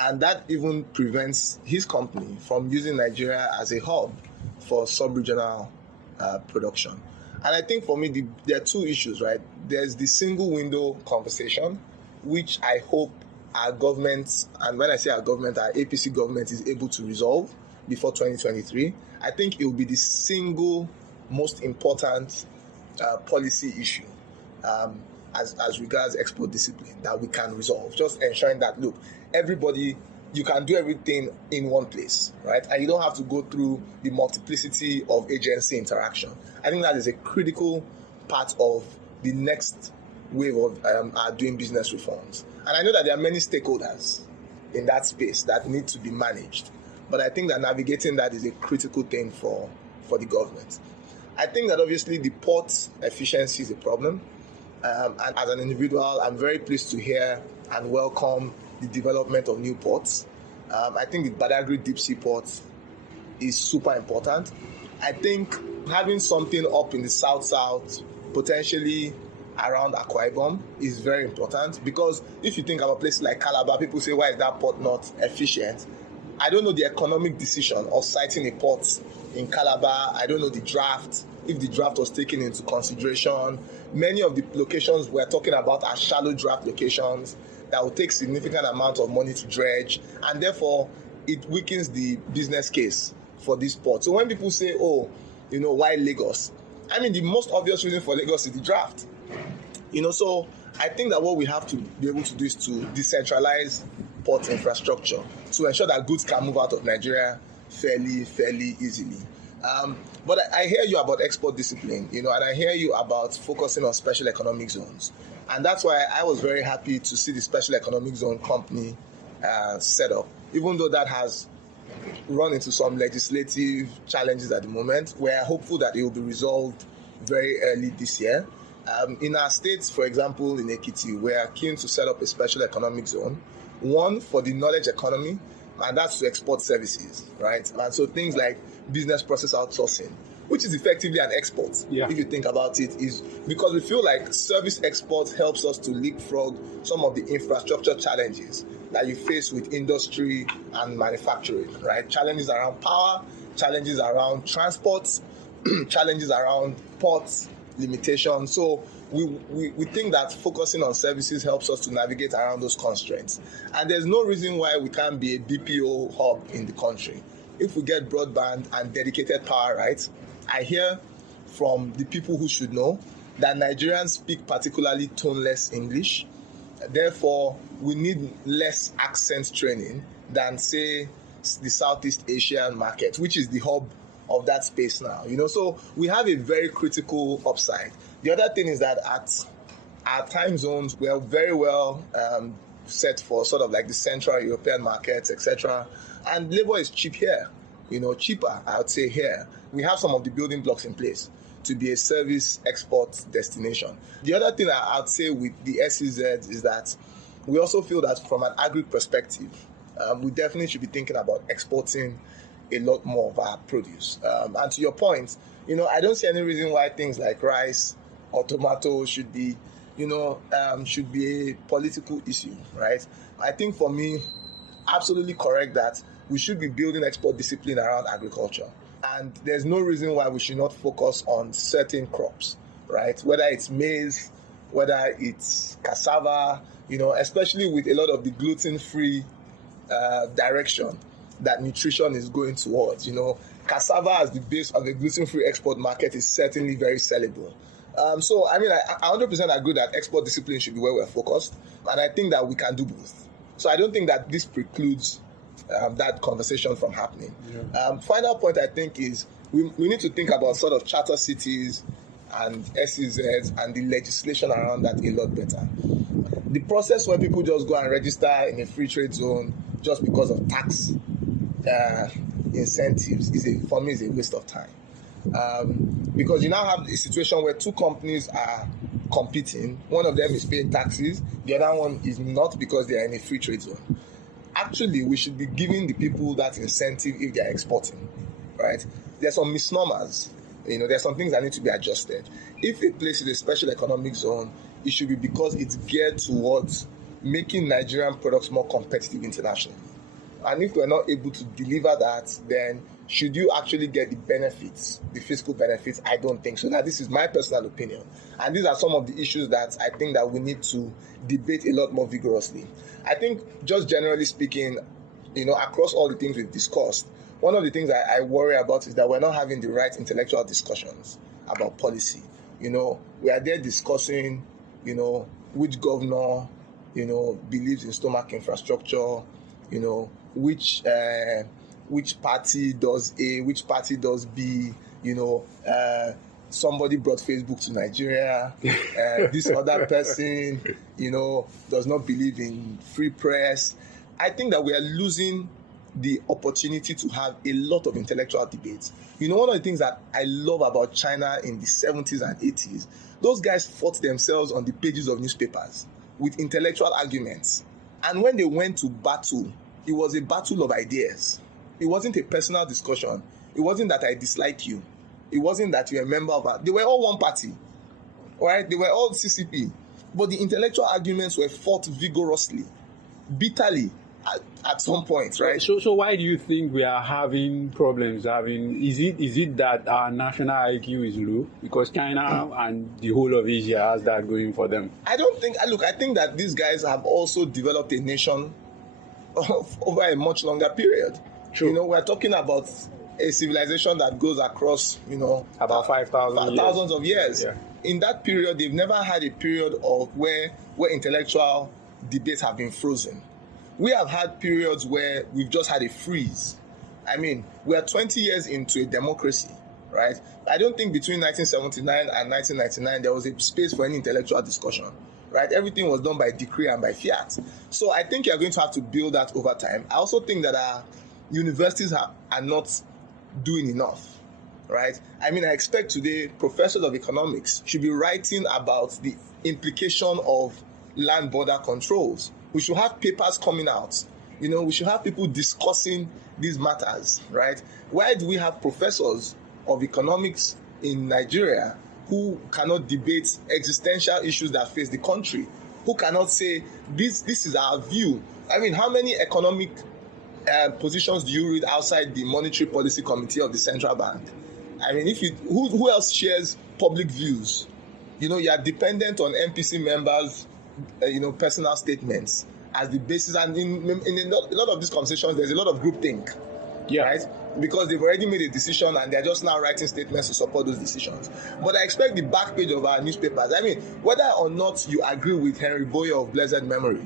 And that even prevents his company from using Nigeria as a hub for sub-regional production. And I think for me, there are two issues, right? There's the single window conversation, which I hope our government, and when I say our government, our APC government is able to resolve before 2023. I think it will be the single most important policy issue as regards export discipline that we can resolve. Just ensuring that, look, everybody, you can do everything in one place, right? And you don't have to go through the multiplicity of agency interaction. I think that is a critical part of the next wave of our doing business reforms. And I know that there are many stakeholders in that space that need to be managed. But I think that navigating that is a critical thing for the government. I think that obviously the port efficiency is a problem. And as an individual, I'm very pleased to hear and welcome the development of new ports. I think the Badagry deep sea port is super important. I think having something up in the south-south, potentially around Akwa Ibom, is very important, because if you think about places like Calabar, people say, why is that port not efficient? I don't know the economic decision of siting a port in Calabar. I don't know the draft, if the draft was taken into consideration. Many of the locations we're talking about are shallow draft locations that will take significant amount of money to dredge, and therefore it weakens the business case for this port. So when people say, oh, why Lagos? I mean, the most obvious reason for Lagos is the draft. So I think that what we have to be able to do is to decentralize port infrastructure to ensure that goods can move out of Nigeria fairly easily. But I hear you about export discipline, and I hear you about focusing on special economic zones. And that's why I was very happy to see the special economic zone company set up, even though that has run into some legislative challenges at the moment. We're hopeful that it will be resolved very early this year. In our states, for example, in Ekiti, we are keen to set up a special economic zone, one for the knowledge economy, and that's to export services, right? And so things like business process outsourcing, which is effectively an export, if you think about it, is because we feel like service export helps us to leapfrog some of the infrastructure challenges that you face with industry and manufacturing, right? Challenges around power, challenges around transport, challenges around ports, limitations. So we think that focusing on services helps us to navigate around those constraints. And there's no reason why we can't be a BPO hub in the country. If we get broadband and dedicated power rights, I hear from the people who should know that Nigerians speak particularly toneless English. Therefore, we need less accent training than, say, the Southeast Asian market, which is the hub of that space now. So we have a very critical upside. The other thing is that at our time zones, we are very well set for sort of like the Central European markets, etc. And labor is cheap here, cheaper, I would say, here. We have some of the building blocks in place to be a service export destination. The other thing I would say with the SEZ is that we also feel that from an agri perspective, we definitely should be thinking about exporting a lot more of our produce. And to your point, I don't see any reason why things like rice or tomato should be a political issue, right? I think for me, absolutely correct that we should be building export discipline around agriculture. And there's no reason why we should not focus on certain crops, right? Whether it's maize, whether it's cassava, especially with a lot of the gluten-free direction that nutrition is going towards. Cassava as the base of the gluten-free export market is certainly very sellable. So, I 100% agree that export discipline should be where we're focused, and I think that we can do both. So I don't think that this precludes that conversation from happening. Final point, I think, is we need to think about sort of charter cities and SEZs and the legislation around that a lot better. The process where people just go and register in a free trade zone just because of tax incentives for me is a waste of time. Because you now have a situation where two companies are competing. One of them is paying taxes, the other one is not because they are in a free trade zone. Actually, we should be giving the people that incentive if they are exporting, right? There's some misnomers. There's some things that need to be adjusted. If a place is a special economic zone, it should be because it's geared towards making Nigerian products more competitive internationally. And if we're not able to deliver that, then should you actually get the benefits, the fiscal benefits? I don't think so. Now, this is my personal opinion. And these are some of the issues that I think that we need to debate a lot more vigorously. I think, just generally speaking, across all the things we've discussed, one of the things I worry about is that we're not having the right intellectual discussions about policy. We are there discussing, which governor, believes in stomach infrastructure, which party does A, which party does B, somebody brought Facebook to Nigeria. This other person, does not believe in free press. I think that we are losing the opportunity to have a lot of intellectual debates. One of the things that I love about China in the 70s and 80s, those guys fought themselves on the pages of newspapers with intellectual arguments. And when they went to battle, it was a battle of ideas. It wasn't a personal discussion. It wasn't that I dislike you. It wasn't that you're a member of it. They were all one party, right? They were all CCP. But the intellectual arguments were fought vigorously, bitterly at some point, right? So why do you think we are having problems? Is it that our national IQ is low? Because China and the whole of Asia has that going for them. I think that these guys have also developed a nation over a much longer period. True. We're talking about a civilization that goes across, about 5,000 years. Thousands of years. Yeah. In that period, they've never had a period of where intellectual debates have been frozen. We have had periods where we've just had a freeze. We are 20 years into a democracy, right? I don't think between 1979 and 1999 there was a space for any intellectual discussion, right? Everything was done by decree and by fiat. So I think you're going to have to build that over time. I also think that our universities are not doing enough, right? I expect today professors of economics should be writing about the implication of land border controls. We should have papers coming out. We should have people discussing these matters, right? Why do we have professors of economics in Nigeria who cannot debate existential issues that face the country? Who cannot say, this is our view? How many economic positions do you read outside the Monetary Policy Committee of the Central Bank? Who else shares public views? You are dependent on MPC members' personal statements as the basis, and in a lot of these conversations, there's a lot of groupthink, right? Because they've already made a decision and they're just now writing statements to support those decisions. But I expect the back page of our newspapers. Whether or not you agree with Henry Boyer of blessed memory,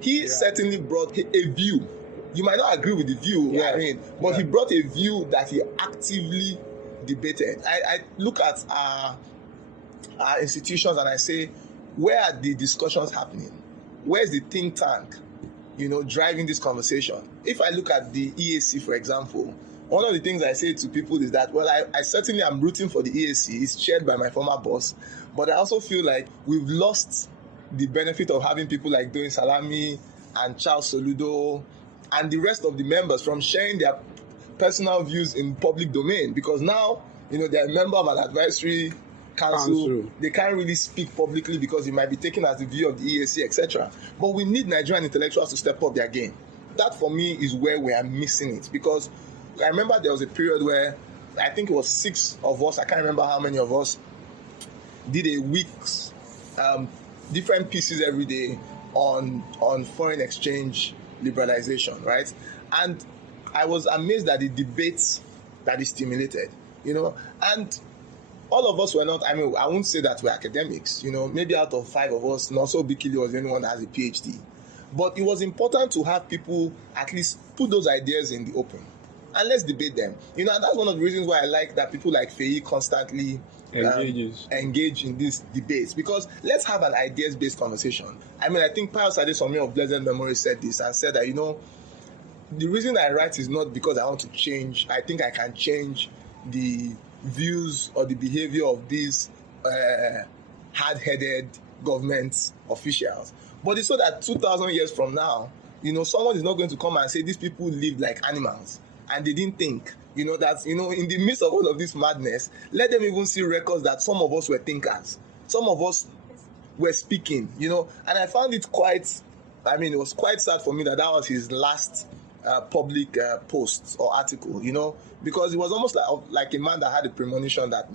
he certainly brought a view. You might not agree with the view, but he brought a view that he actively debated. I look at our institutions and I say, where are the discussions happening? Where's the think tank, driving this conversation? If I look at the EAC, for example, one of the things I say to people is that, well, I certainly am rooting for the EAC. It's chaired by my former boss. But I also feel like we've lost the benefit of having people like Doyin Salami and Charles Soludo and the rest of the members from sharing their personal views in public domain. Because now, they're a member of an advisory council. They can't really speak publicly because it might be taken as the view of the EAC, etc. But we need Nigerian intellectuals to step up their game. That, for me, is where we are missing it. Because I remember there was a period where I think it was 6 of us, I can't remember how many of us, did a week's different pieces every day on foreign exchange liberalization, right? And I was amazed at the debates that it stimulated, and all of us were not, I won't say that we're academics, maybe out of 5 of us, Nonso Bikili was the only one that has a PhD. But it was important to have people at least put those ideas in the open and let's debate them. And that's one of the reasons why I like that people like Feyi constantly engage in these debates, because let's have an ideas-based conversation. I think Pius Adesomi of blessed memory said this and said that, the reason I write is not because I want to change. I think I can change the views or the behavior of these hard-headed government officials, but it's so that 2,000 years from now, someone is not going to come and say these people lived like animals and they didn't think. That in the midst of all of this madness, let them even see records that some of us were thinkers, some of us were speaking. And I found it quite. It was quite sad for me that was his last public post or article, because it was almost like a man that had a premonition that,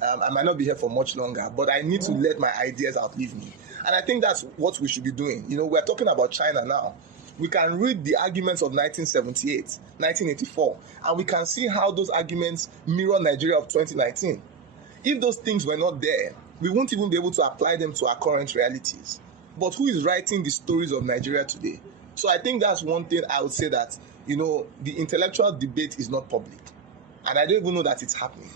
I might not be here for much longer, but I need to let my ideas outlive me. And I think that's what we should be doing. We're talking about China now. We can read the arguments of 1978, 1984, and we can see how those arguments mirror Nigeria of 2019. If those things were not there, we won't even be able to apply them to our current realities. But who is writing the stories of Nigeria today? So I think that's one thing I would say, that, the intellectual debate is not public. And I don't even know that it's happening.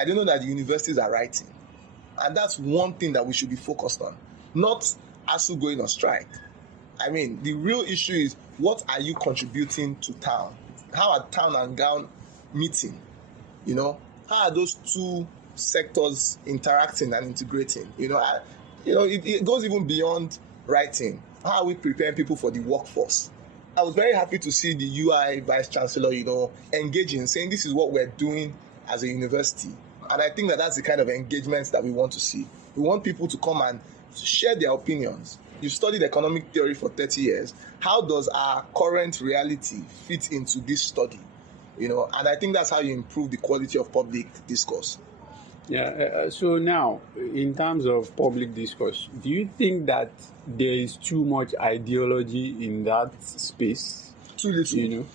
I don't know that the universities are writing. And that's one thing that we should be focused on, not ASU going on strike. I mean, the real issue is, what are you contributing to town? How are town and gown meeting? You know, how are those two sectors interacting and integrating? It goes even beyond writing. How are we preparing people for the workforce? I was very happy to see the UI Vice Chancellor, engaging, saying this is what we're doing as a university. And I think that that's the kind of engagement that we want to see. We want people to come and share their opinions. You've studied economic theory for 30 years. How does our current reality fit into this study? And I think that's how you improve the quality of public discourse. Yeah. So now, in terms of public discourse, do you think that there is too much ideology in that space? Too little.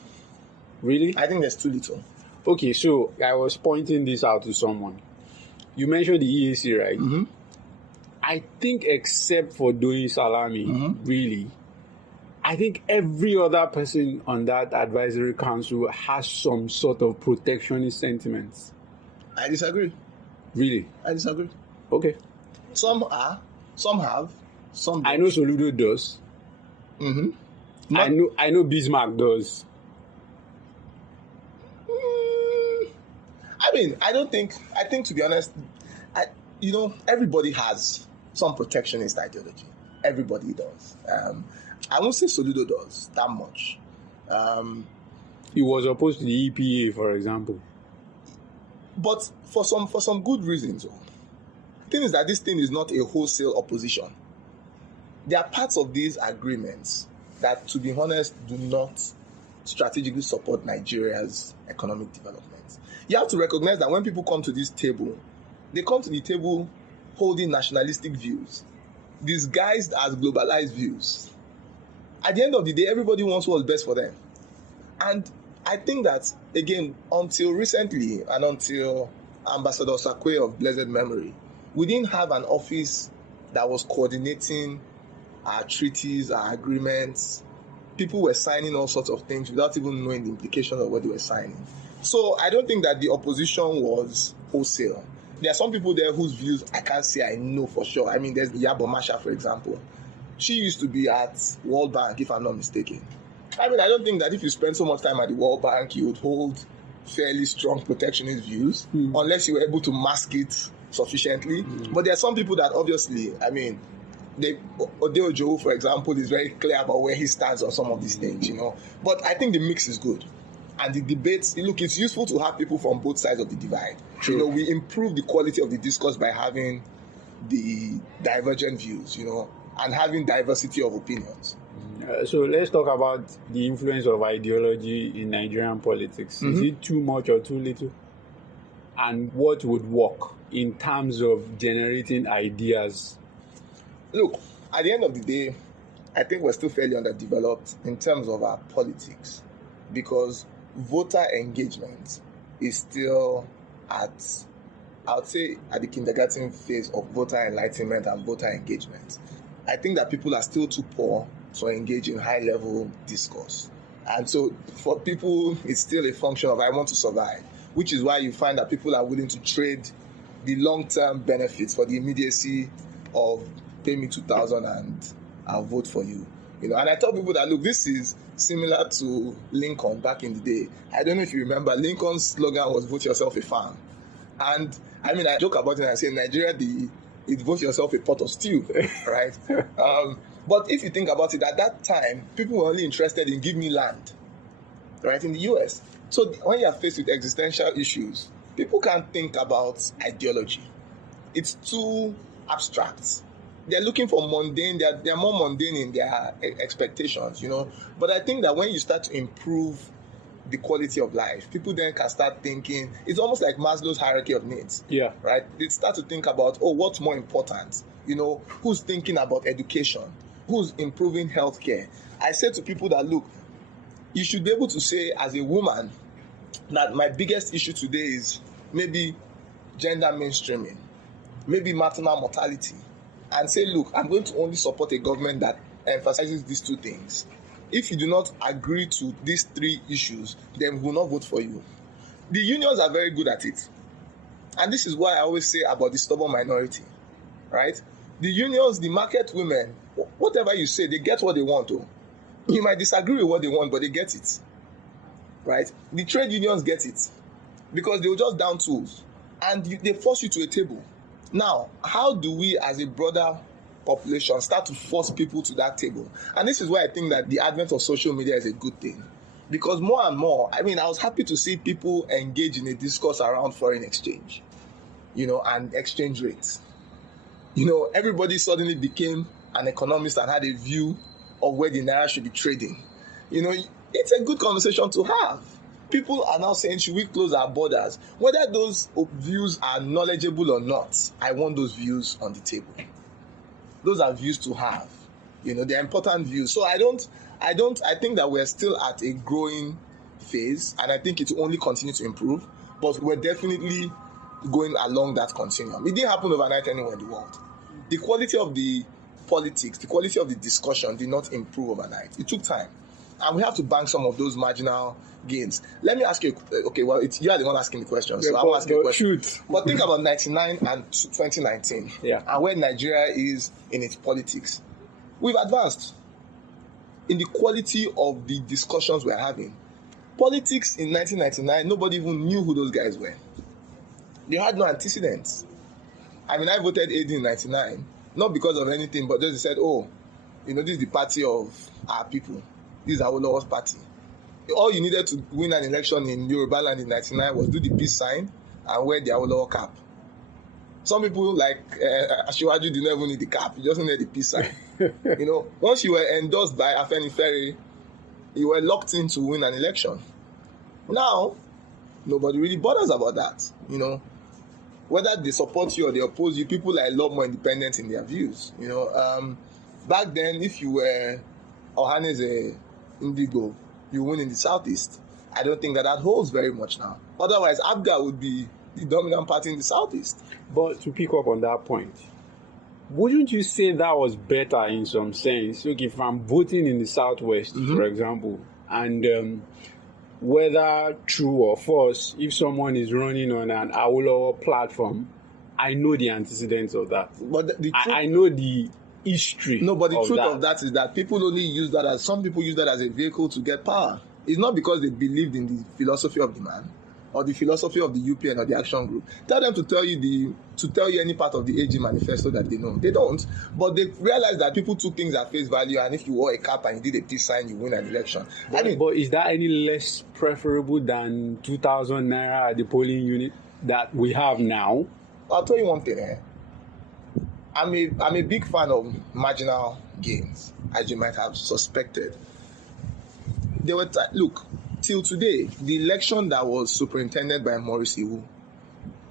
Really? I think there's too little. Okay, so I was pointing this out to someone. You mentioned the EAC, right? Mm-hmm. I think except for doing Salami, really, I think every other person on that advisory council has some sort of protectionist sentiments. I disagree. Really? I disagree. Okay. Some are, some have, some don't. I know Soludo does. Mm-hmm. I know Bismarck does. I think to be honest, everybody has some protectionist ideology. Everybody does. I won't say Soludo does that much. He was opposed to the EPA, for example. But for some good reasons. The thing is that this thing is not a wholesale opposition. There are parts of these agreements that, to be honest, do not strategically support Nigeria's economic development. You have to recognize that when people come to this table, they come to the table holding nationalistic views, disguised as globalized views. At the end of the day, everybody wants what's best for them. And I think that, again, until recently and until Ambassador Sakwe of blessed memory, we didn't have an office that was coordinating our treaties, our agreements. People were signing all sorts of things without even knowing the implications of what they were signing. So I don't think that the opposition was wholesale. There are some people there whose views I can't say I know for sure. I mean, there's Yabo Masha, for example. She used to be at World Bank, if I'm not mistaken. I mean, I don't think that if you spend so much time at the World Bank, you would hold fairly strong protectionist views, unless you were able to mask it sufficiently. But there are some people that obviously, I mean, Odeojo, for example, is very clear about where he stands on some of these things, But I think the mix is good. And the debates, look, it's useful to have people from both sides of the divide. True. We improve the quality of the discourse by having the divergent views, and having diversity of opinions. So let's talk about the influence of ideology in Nigerian politics. Is it too much or too little? And what would work in terms of generating ideas? Look, at the end of the day, I think we're still fairly underdeveloped in terms of our politics, because voter engagement is still at the kindergarten phase of voter enlightenment and voter engagement. I think that people are still too poor to engage in high-level discourse. And so for people, it's still a function of I want to survive, which is why you find that people are willing to trade the long-term benefits for the immediacy of pay me 2,000 and I'll vote for you. And I tell people that, look, this is similar to Lincoln back in the day. I don't know if you remember, Lincoln's slogan was vote yourself a farm. And I mean, I joke about it and I say, in Nigeria, it vote yourself a pot of stew, right? But if you think about it, at that time, people were only interested in give me land, right, in the US. So when you are faced with existential issues, people can't think about ideology. It's too abstract. They're looking for mundane, they're more mundane in their expectations, But I think that when you start to improve the quality of life, people then can start thinking, it's almost like Maslow's hierarchy of needs. Yeah. Right? They start to think about, what's more important? Who's thinking about education? Who's improving healthcare? I say to people that, look, you should be able to say as a woman that my biggest issue today is maybe gender mainstreaming, maybe maternal mortality, and say, look, I'm going to only support a government that emphasizes these two things. If you do not agree to these three issues, then we will not vote for you. The unions are very good at it. And this is why I always say about the stubborn minority, right? The unions, the market women, whatever you say, they get what they want. Oh. You might disagree with what they want, but they get it, right? The trade unions get it because they will just down tools and they force you to a table. Now, how do we as a broader population start to force people to that table? And this is why I think that the advent of social media is a good thing. Because more and more, I was happy to see people engage in a discourse around foreign exchange, and exchange rates. Everybody suddenly became an economist and had a view of where the naira should be trading. It's a good conversation to have. People are now saying, should we close our borders? Whether those views are knowledgeable or not, I want those views on the table. Those are views to have. They're important views. So I think that we're still at a growing phase, and I think it will only continue to improve, but we're definitely going along that continuum. It didn't happen overnight anywhere in the world. The quality of the politics, the quality of the discussion did not improve overnight. It took time. And we have to bank some of those marginal gains. Let me ask you, you are the one asking the question, so I'll ask you a question. Shoot. But think about 99 and 2019, and where Nigeria is in its politics. We've advanced in the quality of the discussions we're having. Politics in 1999, nobody even knew who those guys were. They had no antecedents. I voted AD in 99, not because of anything, but just said, this is the party of our people. This is our lowest party. All you needed to win an election in Yoruba land in 99 was do the peace sign and wear the Awolowo cap. Some people like Asiwaju didn't even need the cap, you just needed the peace sign. Once you were endorsed by Afenifere, you were locked in to win an election. Now, nobody really bothers about that. Whether they support you or they oppose you, people are a lot more independent in their views. Back then, if you were Ohaneze Indigo, you win in the Southeast. I don't think that holds very much now. Otherwise, ABGA would be the dominant party in the Southeast. But to pick up on that point, wouldn't you say that was better in some sense? Look, if I'm voting in the Southwest, for example, and whether true or false, if someone is running on an Awolowo platform, I know the antecedents of that. But I know the history. No, but the truth of that is that people only use that some people use that as a vehicle to get power. It's not because they believed in the philosophy of the man or the philosophy of the UPN or the Action Group. Tell them to tell you any part of the AG manifesto that they know. They don't. But they realize that people took things at face value, and if you wore a cap and you did a peace sign, you win an election. But is that any less preferable than 2,000 naira at the polling unit that we have now? I'll tell you one thing. I'm a big fan of marginal gains, as you might have suspected. There were look, till today, the election that was superintended by Maurice Iwu,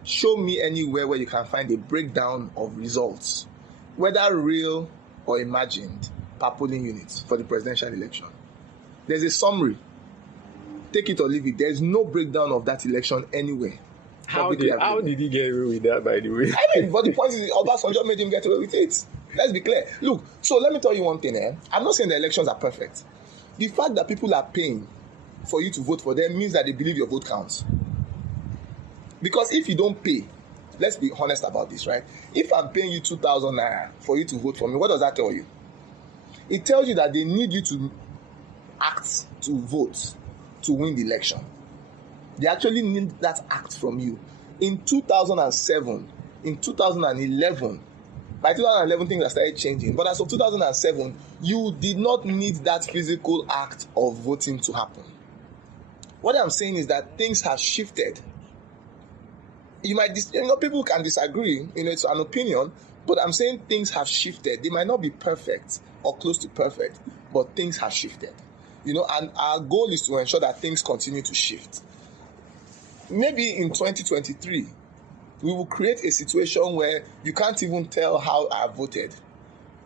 show me anywhere where you can find a breakdown of results, whether real or imagined, per polling unit for the presidential election. There's a summary. Take it or leave it. There's no breakdown of that election anywhere. How did he get away with that, by the way? But the point is, Obasanjo made him get away with it. Let's be clear. Look, so let me tell you one thing. I'm not saying the elections are perfect. The fact that people are paying for you to vote for them means that they believe your vote counts. Because if you don't pay, let's be honest about this, right? If I'm paying you 2,000 naira for you to vote for me, what does that tell you? It tells you that they need you to act to vote to win the election. They actually need that act from you. In 2007, in 2011, by 2011 things have started changing, but as of 2007, you did not need that physical act of voting to happen. What I'm saying is that things have shifted. People can disagree, it's an opinion, but I'm saying things have shifted. They might not be perfect or close to perfect, but things have shifted. And our goal is to ensure that things continue to shift. Maybe in 2023, we will create a situation where you can't even tell how I voted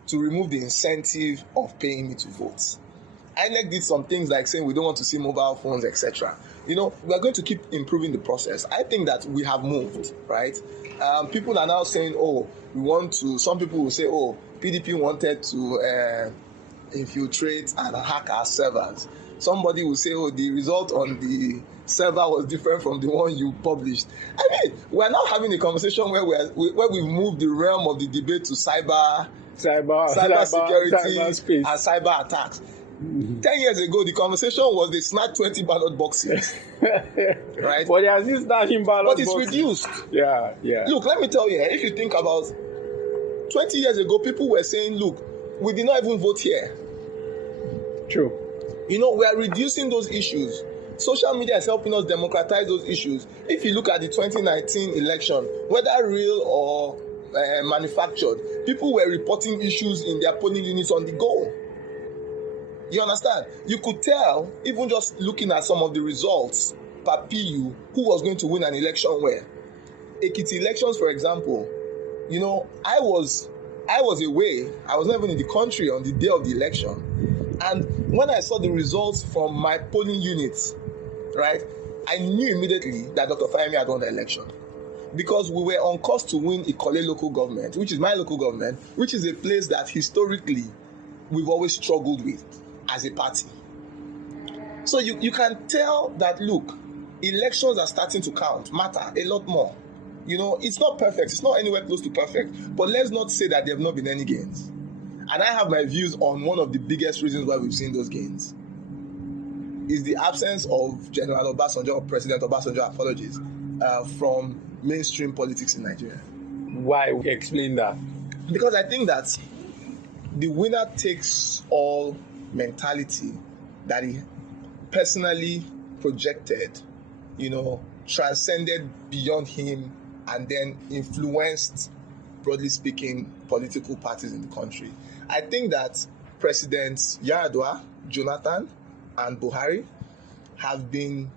to remove the incentive of paying me to vote. INEC did some things like saying we don't want to see mobile phones, etc. We are going to keep improving the process. I think that we have moved, right? People are now saying, some people will say, PDP wanted to infiltrate and hack our servers. somebody will say, oh, the result on the server was different from the one you published. I mean, we're now having a conversation where we've moved the realm of the debate to cyber security cyberspace, and cyber attacks. 10 years ago, the conversation was they snatched 20 ballot boxes. Right? But they are still snatching ballot But it's boxes. reduced. Yeah. Look, let me tell you, if you think about 20 years ago, people were saying, look, we did not even vote here. True. We are reducing those issues. Social media is helping us democratize those issues. If you look at the 2019 election, whether real or manufactured, people were reporting issues in their polling units on the go. You understand? You could tell, even just looking at some of the results per PU, who was going to win an election where. Ekiti elections, for example, I was away. I was not even in the country on the day of the election. And when I saw the results from my polling units, right, I knew immediately that Dr. Fayemi had won the election. Because we were on course to win Ikole local government, which is my local government, which is a place that historically we've always struggled with as a party. So you can tell that, look, elections are starting to matter a lot more. It's not perfect. It's not anywhere close to perfect. But let's not say that there have not been any gains. And I have my views on one of the biggest reasons why we've seen those gains. Is the absence of General Obasanjo, or President Obasanjo, apologies, from mainstream politics in Nigeria. Why? Explain that. Because I think that the winner takes all mentality that he personally projected, transcended beyond him and then influenced, broadly speaking, political parties in the country. I think that Presidents Yar'Adua, Jonathan, and Buhari have been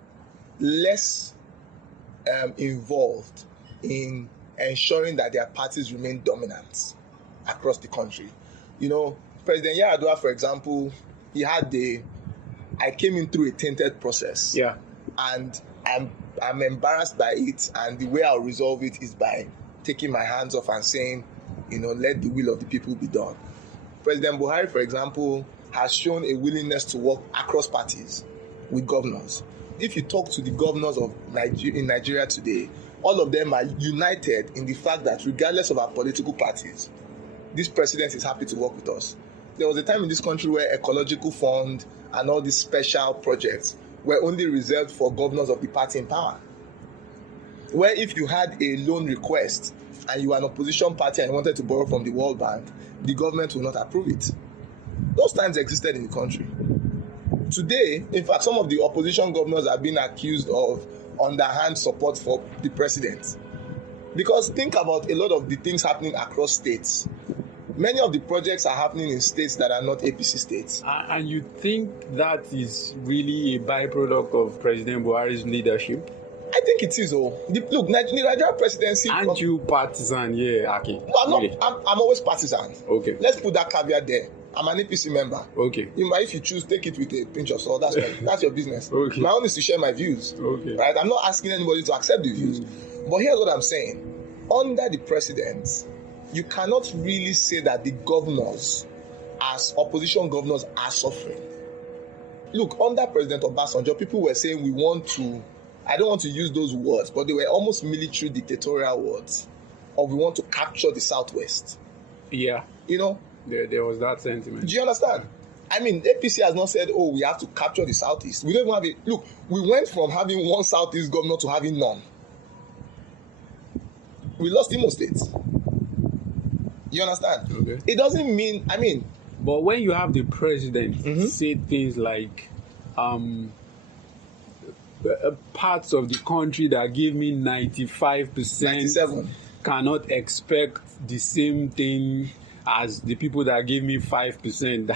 less involved in ensuring that their parties remain dominant across the country. President Yar'Adua, for example, I came in through a tainted process. Yeah. And I'm embarrassed by it, and the way I'll resolve it is by taking my hands off and saying, let the will of the people be done. President Buhari, for example, has shown a willingness to work across parties with governors. If you talk to the governors in Nigeria today, all of them are united in the fact that regardless of our political parties, this president is happy to work with us. There was a time in this country where ecological fund and all these special projects were only reserved for governors of the party in power. Where if you had a loan request and you were an opposition party and you wanted to borrow from the World Bank, the government will not approve it. Those times existed in the country. Today, in fact, some of the opposition governors are being accused of underhand support for the president. Because think about a lot of the things happening across states. Many of the projects are happening in states that are not APC states. And you think that is really a byproduct of President Buhari's leadership? I think it is. Look, Nigeria presidency. Aren't you partisan? Yeah, Akin. No, I'm not. Really? I'm always partisan. Okay. Let's put that caveat there. I'm an APC member. Okay. If you choose, take it with a pinch of salt. That's your business. Okay. My own is to share my views. Okay. Right? I'm not asking anybody to accept the views. But here's what I'm saying. Under the president, you cannot really say that the governors, as opposition governors, are suffering. Look, under President Obasanjo, people were saying I don't want to use those words, but they were almost military dictatorial words, or we want to capture the Southwest. Yeah. There was that sentiment. Do you understand? I mean, APC has not said, we have to capture the Southeast. We don't even have it. Look, we went from having one Southeast governor to having none. We lost Imo State. You understand? Okay. It doesn't mean, But when you have the president say things like, parts of the country that give me 95% 97 cannot expect the same thing as the people that give me 5%.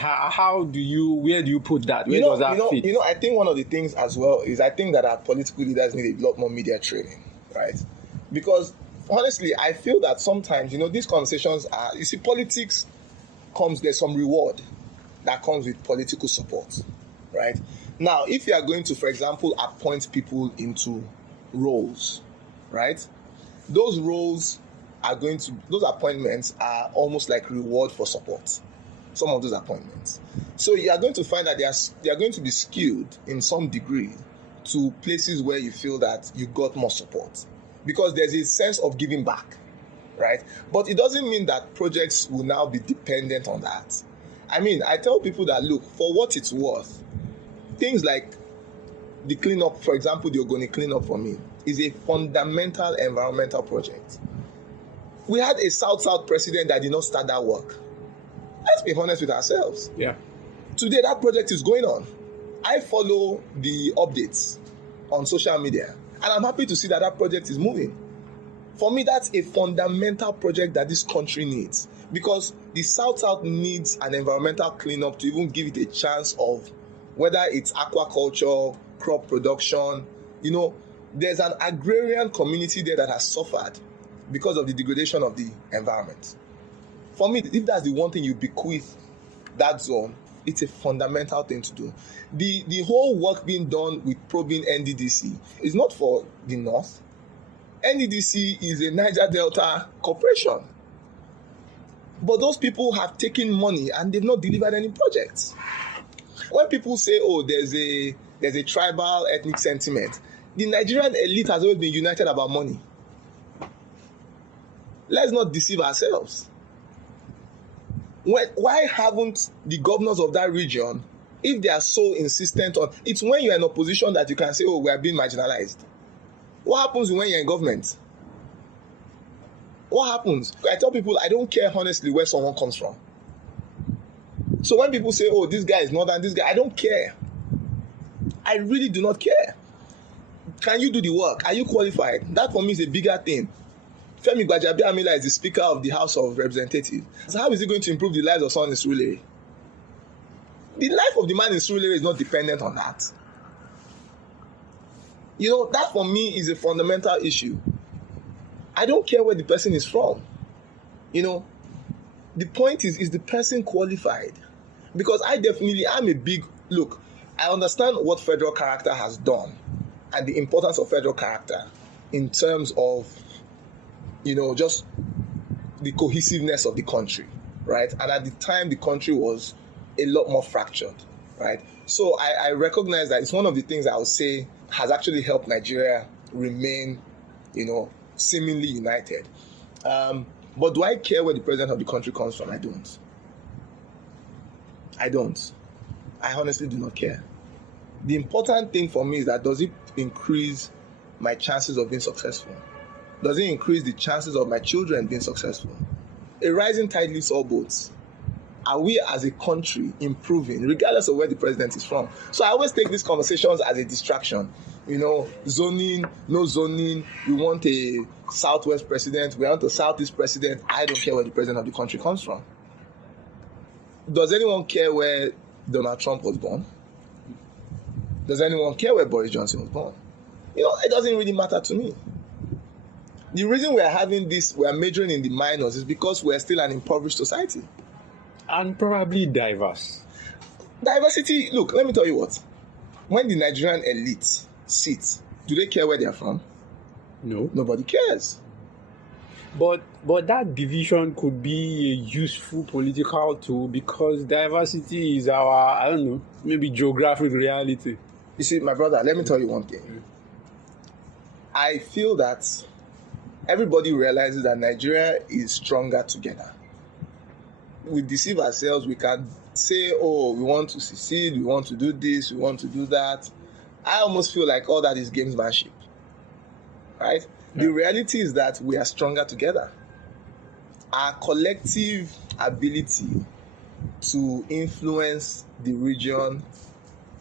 Where do you put that? Where does that fit? I think one of the things as well is I think that our political leaders need a lot more media training, right? Because honestly, I feel that sometimes, these conversations politics there's some reward that comes with political support, right? Now, if you are going to, for example, appoint people into roles, right? Those appointments are almost like reward for support. Some of those appointments. So you are going to find that they are going to be skewed in some degree to places where you feel that you got more support, because there's a sense of giving back, right? But it doesn't mean that projects will now be dependent on that. I mean, I tell people that, look, for what it's worth, things like the cleanup, for example, the Ogoni cleanup for me, is a fundamental environmental project. We had a South-South president that did not start that work. Let's be honest with ourselves. Yeah. Today, that project is going on. I follow the updates on social media, and I'm happy to see that that project is moving. For me, that's a fundamental project that this country needs, because the South-South needs an environmental cleanup to even give it a chance of whether it's aquaculture, crop production. You know, there's an agrarian community there that has suffered because of the degradation of the environment. For me, if that's the one thing you bequeath that zone, it's a fundamental thing to do. The whole work being done with probing NDDC is not for the North. NDDC is a Niger Delta corporation. But those people have taken money and they've not delivered any projects. When people say, oh, there's a tribal ethnic sentiment, the Nigerian elite has always been united about money. Let's not deceive ourselves. Why haven't the governors of that region, if they are so insistent on, it's when you're in opposition that you can say, oh, we are being marginalized. What happens when you're in government? What happens? I tell people, I don't care honestly where someone comes from. So when people say, oh, this guy is northern, this guy, I don't care. I really do not care. Can you do the work? Are you qualified? That for me is a bigger thing. Femi Gbajabiamila is the Speaker of the House of Representatives. So how is he going to improve the lives of someone in Surulere? The life of the man in Surulere is not dependent on that. You know, that for me is a fundamental issue. I don't care where the person is from. You know, the point is the person qualified? Because I'm a big, look, I understand what federal character has done and the importance of federal character in terms of, you know, just the cohesiveness of the country, right? And at the time, the country was a lot more fractured, right? So I recognize that it's one of the things I would say has actually helped Nigeria remain, you know, seemingly united. But do I care where the president of the country comes from? I don't. I honestly do not care. The important thing for me is that, does it increase my chances of being successful? Does it increase the chances of my children being successful? A rising tide lifts all boats. Are we as a country improving, regardless of where the president is from? So I always take these conversations as a distraction. You know, zoning, no zoning, we want a southwest president, we want a southeast president. I don't care where the president of the country comes from. Does anyone care where Donald Trump was born? Does anyone care where Boris Johnson was born? You know, it doesn't really matter to me. The reason we are majoring in the minors is because we're still an impoverished society. And probably diverse. Diversity, look, let me tell you what. When the Nigerian elite sits, do they care where they're from? No. Nobody cares. But that division could be a useful political tool, because diversity is our, I don't know, maybe geographic reality. You see, my brother, let me tell you one thing. I feel that everybody realizes that Nigeria is stronger together. We deceive ourselves. We can say, oh, we want to secede, we want to do this, we want to do that. I almost feel like all that is gamesmanship, right? Yeah. The reality is that we are stronger together. Our collective ability to influence the region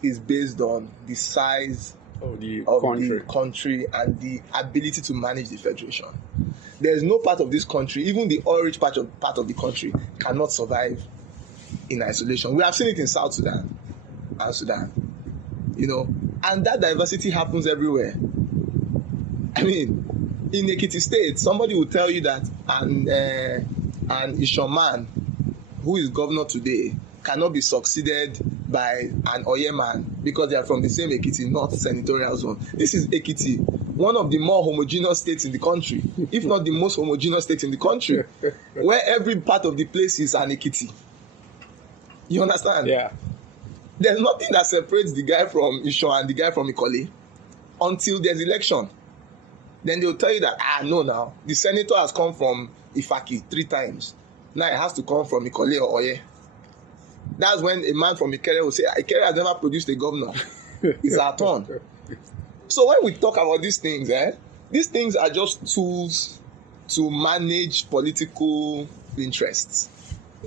is based on the size of the country and the ability to manage the federation. There is no part of this country, even the oil-rich part of the country, cannot survive in isolation. We have seen it in South Sudan and Sudan, you know, and that diversity happens everywhere. I mean, in Ekiti State, somebody will tell you that an Ishoman, who is governor today, cannot be succeeded by an Oyeman because they are from the same Ekiti North senatorial zone. This is Ekiti, one of the more homogeneous states in the country, if not the most homogeneous state in the country, where every part of the place is an Ekiti. You understand? Yeah. There's nothing that separates the guy from Isho and the guy from Ikole until there's election. Then they'll tell you that, no, now, the senator has come from Ifaki 3 times. Now it has to come from Ikole or Oye. That's when a man from Ikere will say, Ikere has never produced a governor. It's our turn. So when we talk about these things are just tools to manage political interests.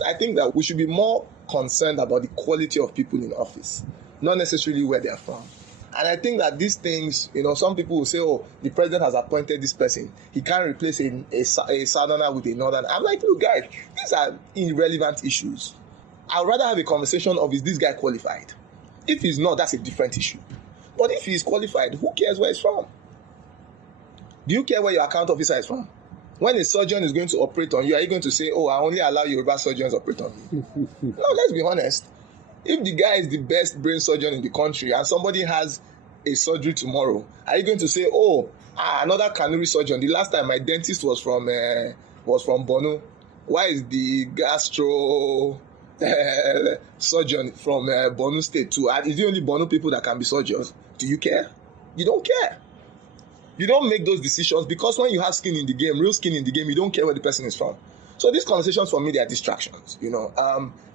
I think that we should be more concerned about the quality of people in office, not necessarily where they are from. And I think that these things, some people will say, the president has appointed this person. He can't replace a southerner with a northerner. I'm like, look, guys, these are irrelevant issues. I'd rather have a conversation of, is this guy qualified? If he's not, that's a different issue. But if he's qualified, who cares where he's from? Do you care where your account officer is from? When a surgeon is going to operate on you, are you going to say, I only allow Yoruba surgeons to operate on me? No, let's be honest. If the guy is the best brain surgeon in the country and somebody has a surgery tomorrow, are you going to say, another Kanuri surgeon? The last time my dentist was from Bono. Why is the gastro surgeon from Bono State too? Is the only Bono people that can be surgeons? Do you care? You don't care. You don't make those decisions because when you have skin in the game, real skin in the game, you don't care where the person is from. So these conversations for me, they are distractions.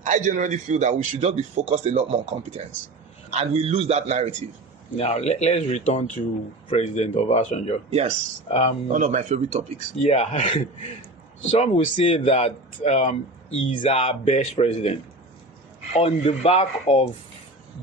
I generally feel that we should just be focused a lot more on competence, and we lose that narrative. Now let's return to President Obasanjo. Yes, one of my favorite topics. Yeah, some will say that he's our best president on the back of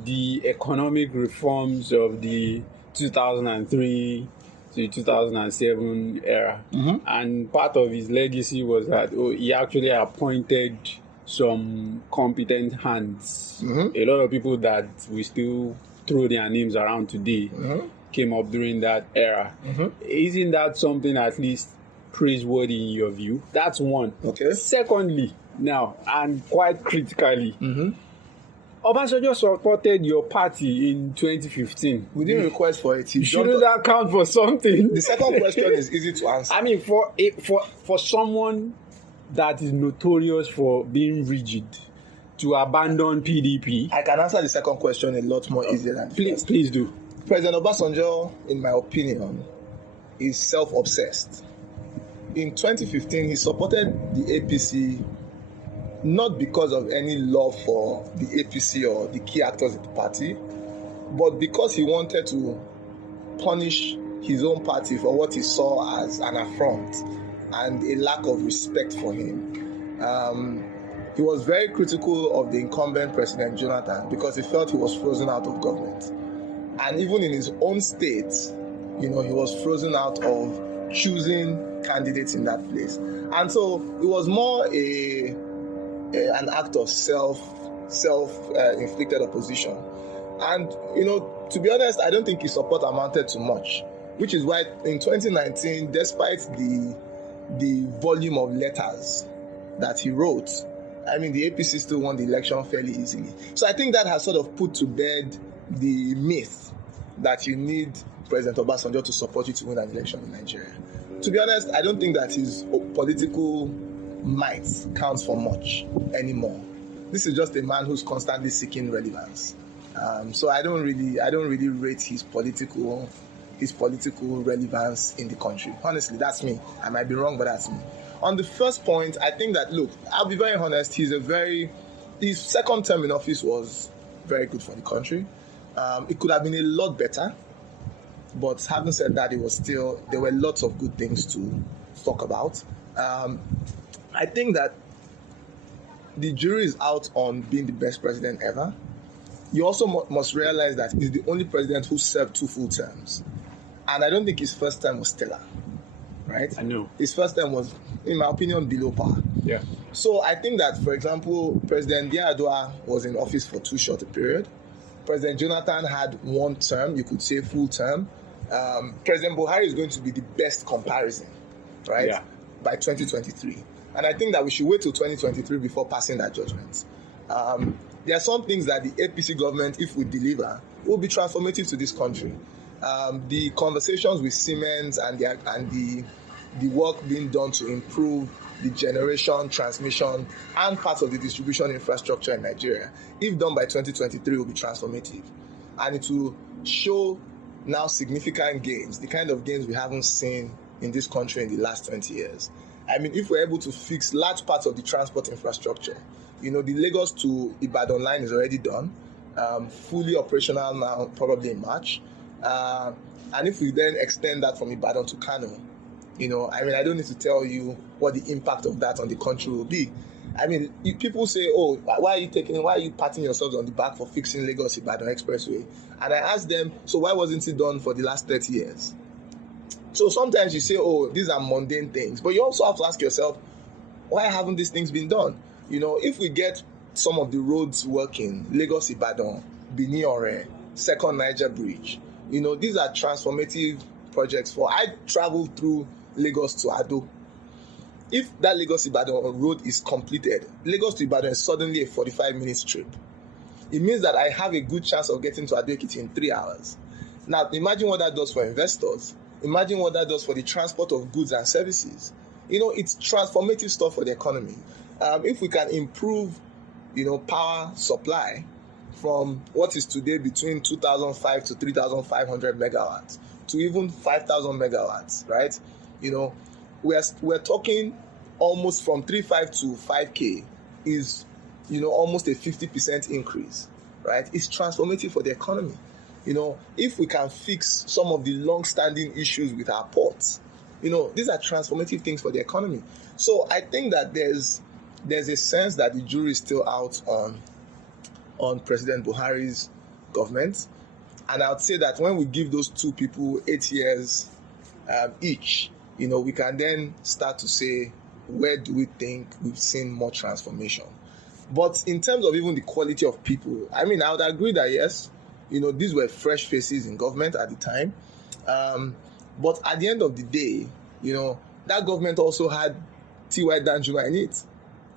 the economic reforms of the 2003 to 2007 era. Mm-hmm. And part of his legacy was that he actually appointed some competent hands. Mm-hmm. A lot of people that we still throw their names around today mm-hmm. came up during that era. Mm-hmm. Isn't that something at least praiseworthy in your view? That's one. Okay. Secondly, now, and quite critically, mm-hmm. Obasanjo supported your party in 2015. We didn't request for it. Shouldn't that count for something? The second question is easy to answer. I mean, for someone that is notorious for being rigid, to abandon PDP. I can answer the second question a lot more easily than the first. Please do. President Obasanjo, in my opinion, is self-obsessed. In 2015, he supported the APC not because of any love for the APC or the key actors in the party, but because he wanted to punish his own party for what he saw as an affront and a lack of respect for him. He was very critical of the incumbent President Jonathan because he felt he was frozen out of government. And even in his own state, he was frozen out of choosing candidates in that place. And so it was more an act of self-inflicted opposition. And, to be honest, I don't think his support amounted to much, which is why in 2019, despite the volume of letters that he wrote, the APC still won the election fairly easily. So I think that has sort of put to bed the myth that you need President Obasanjo to support you to win an election in Nigeria. To be honest, I don't think that his political might counts for much anymore. This is just a man who's constantly seeking relevance. So I don't really rate his political relevance in the country. Honestly, that's me. I might be wrong, but that's me. On the first point, I think that, look, I'll be very honest, his second term in office was very good for the country. It could have been a lot better, but having said that, there were lots of good things to talk about. I think that the jury is out on being the best president ever. You also must realize that he's the only president who served 2 full terms. And I don't think his first term was stellar, right? I know. His first term was, in my opinion, below par. Yeah. So I think that, for example, President Yar'Adua was in office for too short a period. President Jonathan had 1 term, you could say full term. President Buhari is going to be the best comparison, right? Yeah. By 2023. And I think that we should wait till 2023 before passing that judgment. There are some things that the APC government, if we deliver, will be transformative to this country. The conversations with Siemens and the work being done to improve the generation, transmission, and parts of the distribution infrastructure in Nigeria, if done by 2023, will be transformative. And it will show now significant gains, the kind of gains we haven't seen in this country in the last 20 years. I mean, if we're able to fix large parts of the transport infrastructure, the Lagos to Ibadan line is already done, fully operational now, probably in March. And if we then extend that from Ibadan to Kano, I don't need to tell you what the impact of that on the country will be. I mean, if people say, oh, why are you patting yourselves on the back for fixing Lagos-Ibadan Expressway? And I ask them, so why wasn't it done for the last 30 years? So sometimes you say, oh, these are mundane things. But you also have to ask yourself, why haven't these things been done? If we get some of the roads working, Lagos-Ibadan, Benin-Ore, Second Niger Bridge, these are transformative projects. I traveled through Lagos to Ado. If that Lagos-Ibadan road is completed, Lagos to Ibadan is suddenly a 45-minute trip. It means that I have a good chance of getting to Ado Ekiti in 3 hours. Now, imagine what that does for investors. Imagine what that does for the transport of goods and services. It's transformative stuff for the economy. If we can improve, power supply from what is today between 2,005 to 3,500 megawatts to even 5,000 megawatts, right? We're talking almost from 3.5 to 5K is, almost a 50% increase, right? It's transformative for the economy. If we can fix some of the long-standing issues with our ports, these are transformative things for the economy. So I think that there's a sense that the jury is still out on President Buhari's government. And I would say that when we give those two people 8 years each, we can then start to say, where do we think we've seen more transformation? But in terms of even the quality of people, I would agree that yes, these were fresh faces in government at the time. But at the end of the day, that government also had T.Y. Danjuma in it.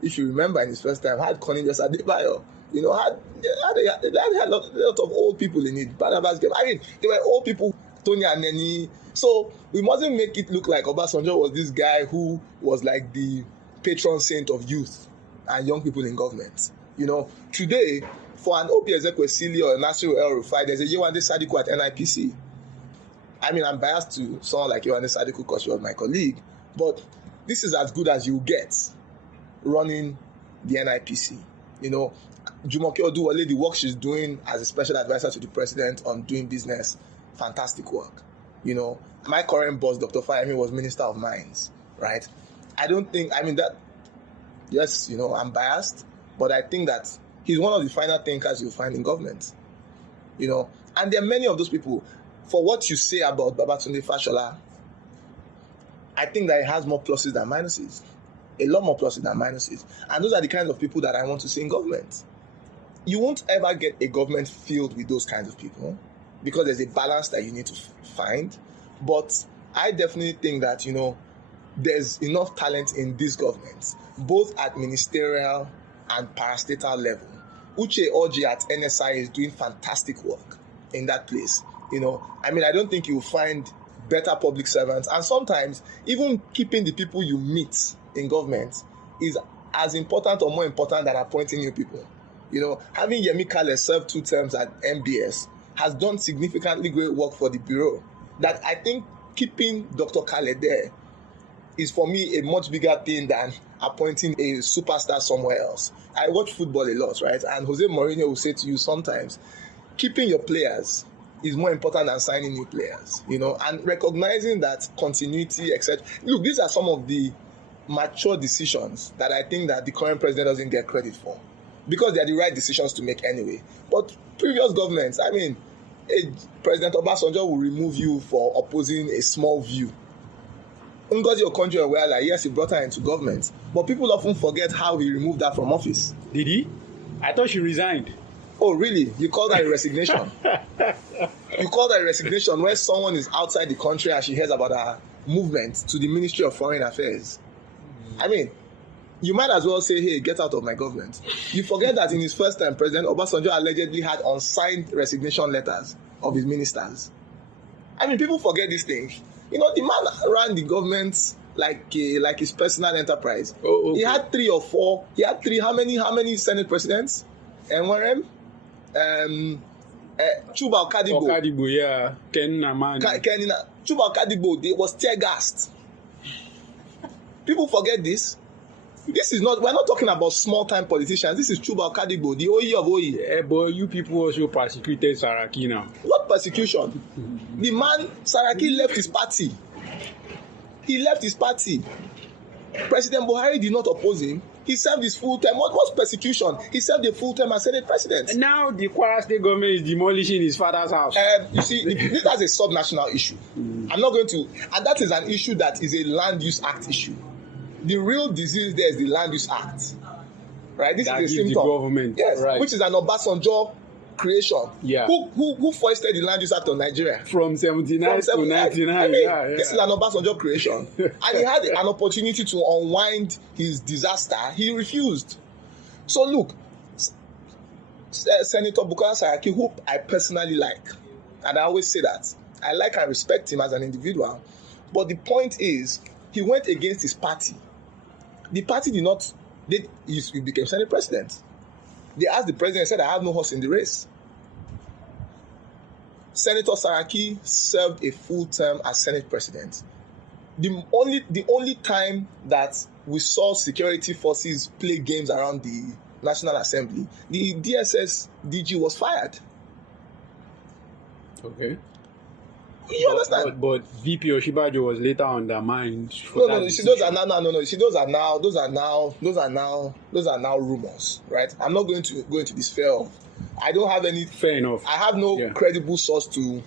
If you remember, in his first time, had Cornelius Adebayo. Had a lot of old people in it. Barnabas, they were old people, Tony Aneni. So we mustn't make it look like Obasanjo was this guy who was like the patron saint of youth and young people in government. Today, for an OP Ezekwesili or a Nasiru El Rufai, there's a Yewande Sadiku at NIPC. I'm biased to someone like Yewande Sadiku because she was my colleague, but this is as good as you get running the NIPC. Jumoke Oduwole, the work she's doing as a special advisor to the president on doing business, fantastic work. My current boss, Dr. Fayemi, was Minister of Mines, right? I don't think, yes, I'm biased, but I think that he's one of the final thinkers you'll find in government. And there are many of those people. For what you say about Babatunde Fashola, I think that it has more pluses than minuses. A lot more pluses than minuses. And those are the kinds of people that I want to see in government. You won't ever get a government filled with those kinds of people because there's a balance that you need to find. But I definitely think that, there's enough talent in this government, both at ministerial and parastatal level. Uche Oji at NSI is doing fantastic work in that place. I don't think you'll find better public servants. And sometimes even keeping the people you meet in government is as important or more important than appointing new people. Having Yemi Kale serve 2 terms at MBS has done significantly great work for the bureau. That I think keeping Dr. Kale there is for me a much bigger thing than appointing a superstar somewhere else. I watch football a lot, right? And Jose Mourinho will say to you sometimes, keeping your players is more important than signing new players, and recognizing that continuity, etc. Look, these are some of the mature decisions that I think that the current president doesn't get credit for, because they are the right decisions to make anyway. But previous governments, President Obasanjo will remove you for opposing a small view. Ngozi Okonjo-Iweala, yes, he brought her into government, but people often forget how he removed her from office. Did he? I thought she resigned. Oh, really? You call that a resignation? You call that a resignation where someone is outside the country and she hears about her movement to the Ministry of Foreign Affairs. You might as well say, hey, get out of my government. You forget that in his first time, President Obasanjo allegedly had unsigned resignation letters of his ministers. People forget these things. The man ran the government like his personal enterprise. Oh, okay. He had 3 or 4. He had 3. How many Senate presidents? NRM, Chuba Okadibo. Okadibo, yeah. Ken Naman. Chuba Okadibo, they was tear gassed. People forget this. This is not, we're not talking about small time politicians. This is Chuba Okadibo, the OE of OE. Yeah, but you people also persecuted Saraki now. What persecution? The man, Saraki left his party. He left his party. President Buhari did not oppose him. He served his full term. What was persecution? He served a full term as Senate President. And now the Kwara State Government is demolishing his father's house. You see, this is a subnational issue. I'm not going to, and that is an issue that is a Land Use Act issue. The real disease there is the Land Use Act, right? This that is a gives symptom. the government, yes, right. Which is an Obasanjo creation. Yeah. Who foisted the Land Use Act on Nigeria? From 79 to 99. I mean, yeah. This is an Obasanjo creation. And he had an opportunity to unwind his disaster. He refused. So look, Senator Bukola Saraki, who I personally like, and I always say that, I like and respect him as an individual. But the point is, he went against his party. The party did not, he became Senate President. They asked the president, said, I have no horse in the race. Senator Saraki served a full term as Senate President. The only time that we saw security forces play games around the National Assembly, the DSS DG was fired. Okay. You understand? But VP Oshibajo was later undermined. No. You see, those are now rumors, right? I'm not going to go into this sphere of. I don't have any. Fair enough. I have no credible source to.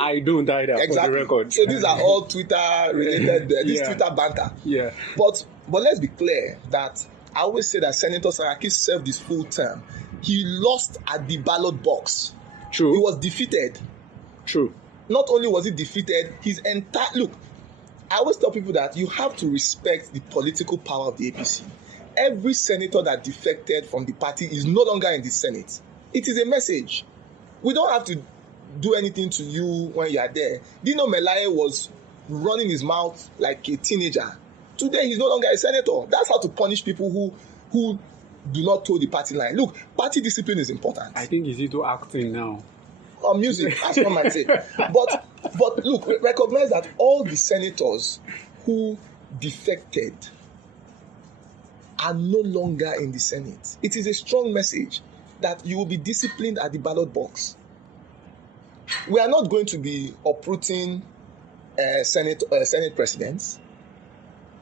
I don't either. Exactly. For the record. So these are all Twitter related. This Twitter banter. Yeah. But let's be clear that I always say that Senator Saraki served his full term. He lost at the ballot box. True. He was defeated. True. Not only was he defeated, his entire look. I always tell people that you have to respect the political power of the APC. Every senator that defected from the party is no longer in the Senate. It is a message. We don't have to do anything to you when you are there. Dino Melaye was running his mouth like a teenager. Today he's no longer a senator. That's how to punish people who do not toe the party line. Look, party discipline is important. I think he's into acting now. Or music, as one might say. But look, recognize that all the senators who defected are no longer in the Senate. It is a strong message that you will be disciplined at the ballot box. We are not going to be uprooting Senate presidents.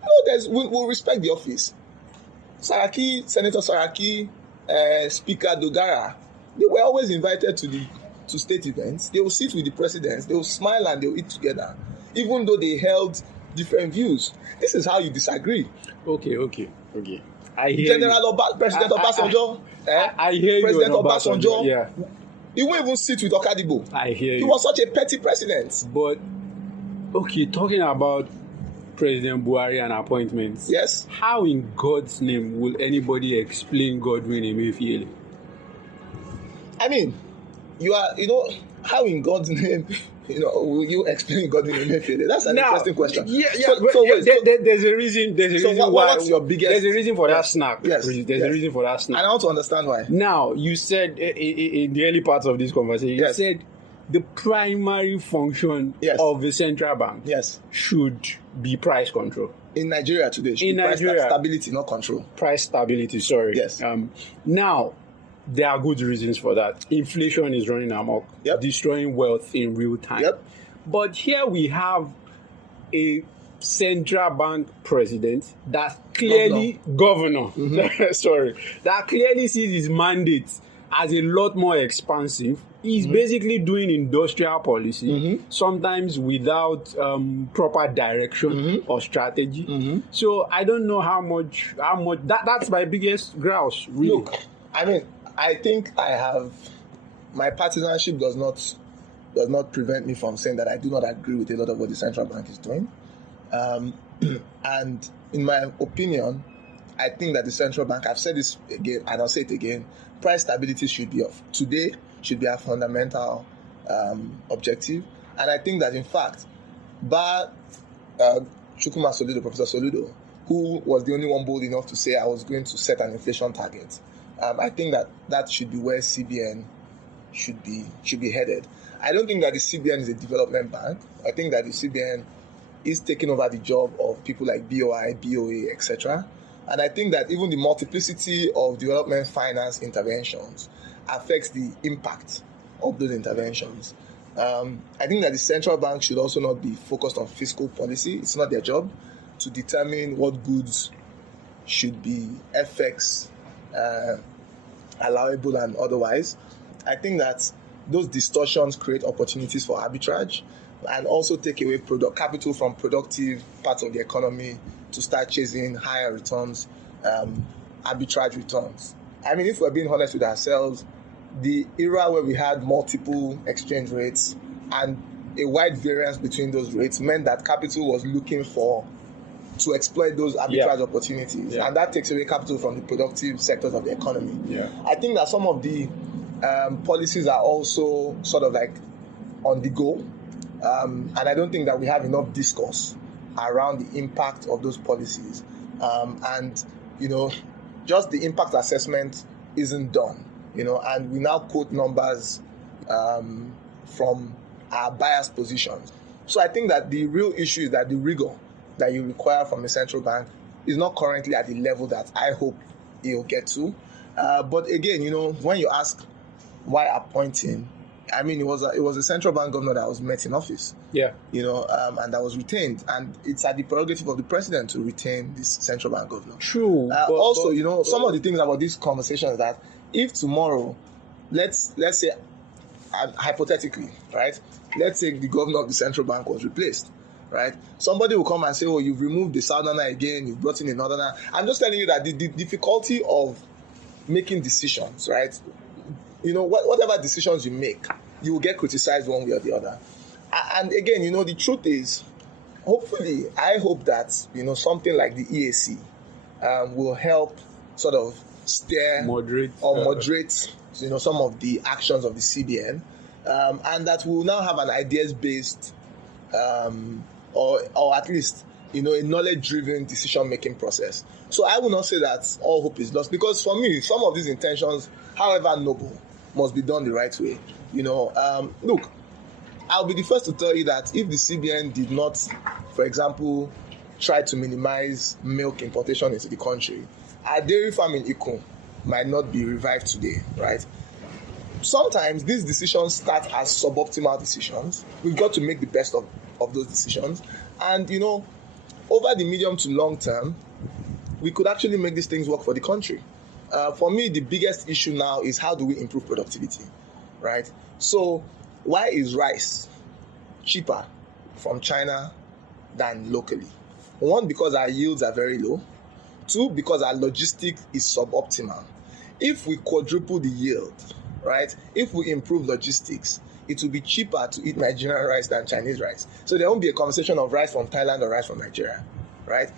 No, we'll respect the office. Saraki, Senator Saraki, Speaker Dogara, they were always invited to state events. They will sit with the presidents, they will smile and they will eat together, even though they held different views. This is how you disagree. Okay. I hear President Obasanjo. I hear you. President Obasanjo. Yeah. He won't even sit with Okadibo. I hear you. He was such a petty president. But okay, talking about President Buhari and appointments. Yes. How in God's name will anybody explain Godwin Emefiele? I mean, how in God's name, will you explain Godwin Emefiele? That's an interesting question. Yeah. There's a reason. What's your biggest? There's a reason for that snap. Yes. There's a reason for that snap. And I want to understand why. Now, you said in the early parts of this conversation, you said the primary function of the central bank should be price control. In Nigeria today, price stability, not control. Price stability, sorry. Yes. Now, there are good reasons for that. Inflation is running amok, destroying wealth in real time. But here we have a central bank president that clearly, governor, that clearly sees his mandate as a lot more expansive. He's basically doing industrial policy, sometimes without proper direction or strategy. So I don't know how much that's my biggest grouse, really. Look, I mean, I think my partisanship does not prevent me from saying that I do not agree with a lot of what the central bank is doing. And in my opinion, I think that the central bank, I've said this again and I'll say it again, price stability should be a fundamental objective. And I think that in fact, Professor Soludo, who was the only one bold enough to say I was going to set an inflation target. I think that should be where CBN should be headed. I don't think that the CBN is a development bank. I think that the CBN is taking over the job of people like BOI, BOA, etc. And I think that even the multiplicity of development finance interventions affects the impact of those interventions. I think that the central bank should also not be focused on fiscal policy. It's not their job to determine what goods should be FX allowable and otherwise. I think that those distortions create opportunities for arbitrage and also take away capital from productive parts of the economy to start chasing higher returns, arbitrage returns. I mean, if we're being honest with ourselves, the era where we had multiple exchange rates and a wide variance between those rates meant that capital was looking to exploit those arbitrage opportunities. And that takes away capital from the productive sectors of the economy. I think that some of the policies are also sort of like on the go. And I don't think that we have enough discourse around the impact of those policies. And, just the impact assessment isn't done, and we now quote numbers from our biased positions. So I think that the real issue is that the rigor that you require from a central bank is not currently at the level that I hope it will get to. But again, when you ask why appointing, I mean, it was a central bank governor that was met in office. And that was retained. And it's at the prerogative of the president to retain this central bank governor. True. Some of the things about this conversation is that if tomorrow, let's say, hypothetically, right, let's say the governor of the central bank was replaced, right? Somebody will come and say, oh, you've removed the southerner again, you've brought in a northerner. I'm just telling you that the difficulty of making decisions, right? Whatever decisions you make, you will get criticized one way or the other. And again, the truth is, hopefully, I hope that, something like the EAC will help sort of moderate, some of the actions of the CBN, and that we'll now have an ideas-based, or at least, a knowledge-driven decision-making process. So I will not say that all hope is lost, because for me, some of these intentions, however noble, must be done the right way. Look, I'll be the first to tell you that if the CBN did not, for example, try to minimize milk importation into the country, our dairy farm in Ikun might not be revived today, right? Sometimes these decisions start as suboptimal decisions. We've got to make the best of those decisions. And, over the medium to long term, we could actually make these things work for the country. For me, the biggest issue now is how do we improve productivity, right? So why is rice cheaper from China than locally? One, because our yields are very low. Two, because our logistics is suboptimal. If we quadruple the yield, right? If we improve logistics, it will be cheaper to eat Nigerian rice than Chinese rice. So there won't be a conversation of rice from Thailand or rice from Nigeria, right?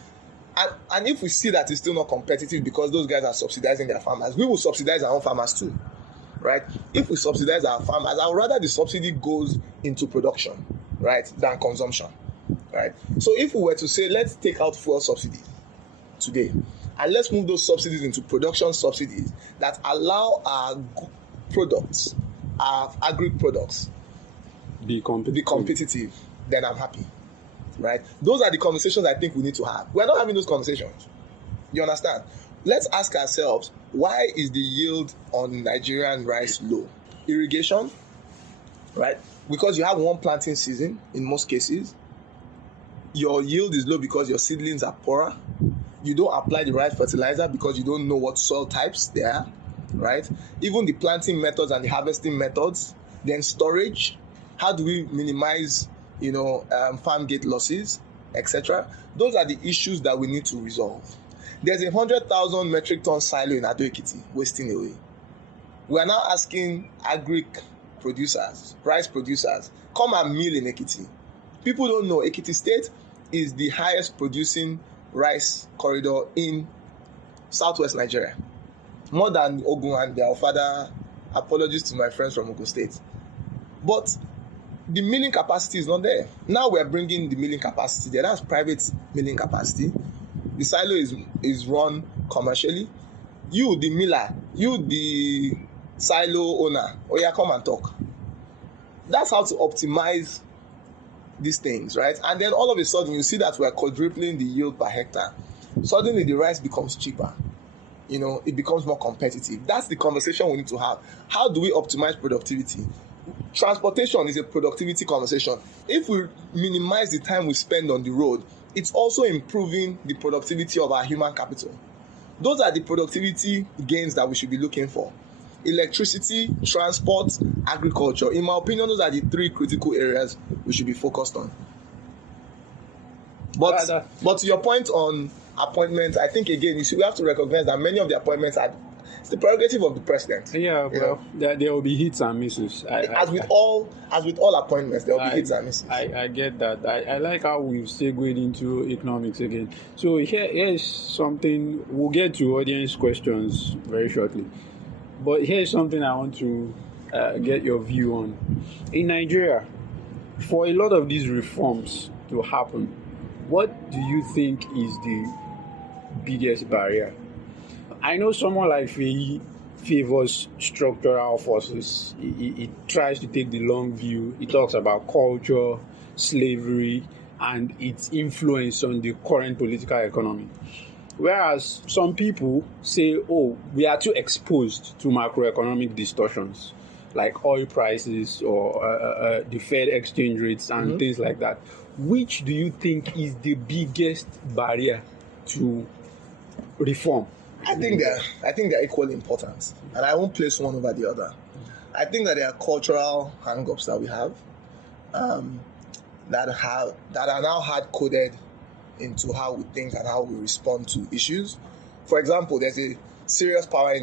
And if we see that it's still not competitive because those guys are subsidizing their farmers, we will subsidize our own farmers too, right? If we subsidize our farmers, I would rather the subsidy goes into production, right, than consumption, right? So if we were to say, let's take out fuel subsidy today, and let's move those subsidies into production subsidies that allow our products, our agri-products, be competitive, then I'm happy. Right? Those are the conversations I think we need to have. We're not having those conversations. You understand? Let's ask ourselves, why is the yield on Nigerian rice low? Irrigation, right? Because you have one planting season in most cases. Your yield is low because your seedlings are poorer. You don't apply the right fertilizer because you don't know what soil types they are, right? Even the planting methods and the harvesting methods. Then storage. How do we minimize farm gate losses, etc. Those are the issues that we need to resolve. There's 100,000 metric ton silo in Ekiti wasting away. We are now asking agri producers, rice producers, come and mill in Ekiti. People don't know Ekiti State is the highest producing rice corridor in southwest Nigeria. More than Ogun and their father. Apologies to my friends from Ogun State. But the milling capacity is not there. Now we're bringing the milling capacity there. That's private milling capacity. The silo is run commercially. You, the miller, you, the silo owner, oh yeah, come and talk. That's how to optimize these things, right? And then all of a sudden, you see that we're quadrupling the yield per hectare. Suddenly, the rice becomes cheaper. It becomes more competitive. That's the conversation we need to have. How do we optimize productivity? Transportation is a productivity conversation. If we minimize the time we spend on the road, it's also improving the productivity of our human capital. Those are the productivity gains that we should be looking for. Electricity, transport, agriculture. In my opinion, those are the three critical areas we should be focused on. But to your point on appointments, I think again, we have to recognize that many of the appointments are the prerogative of the president. Yeah, well, there will be hits and misses. As with all appointments, there will be hits and misses. I get that. I like how we've segued into economics again. So here's something. We'll get to audience questions very shortly. But here's something I want to get your view on. In Nigeria, for a lot of these reforms to happen, what do you think is the biggest barrier? I know someone like Feyi favors structural forces. He tries to take the long view. He talks about culture, slavery, and its influence on the current political economy. Whereas some people say, we are too exposed to macroeconomic distortions, like oil prices or the Fed exchange rates and things like that. Which do you think is the biggest barrier to reform? I think they're equally important, and I won't place one over the other. I think that there are cultural hang-ups that we have that are now hard-coded into how we think and how we respond to issues. For example, there's a serious power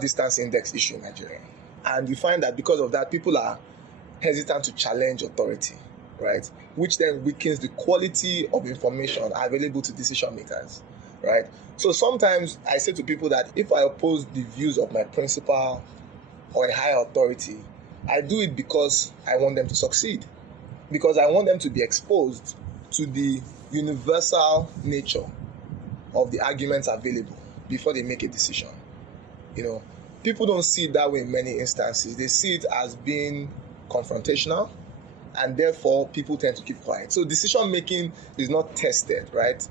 distance index issue in Nigeria, and you find that because of that, people are hesitant to challenge authority, right? Which then weakens the quality of information available to decision makers. Right? So sometimes I say to people that if I oppose the views of my principal or a higher authority, I do it because I want them to succeed. Because I want them to be exposed to the universal nature of the arguments available before they make a decision. People don't see it that way in many instances. They see it as being confrontational, and therefore people tend to keep quiet. So decision making is not tested, right?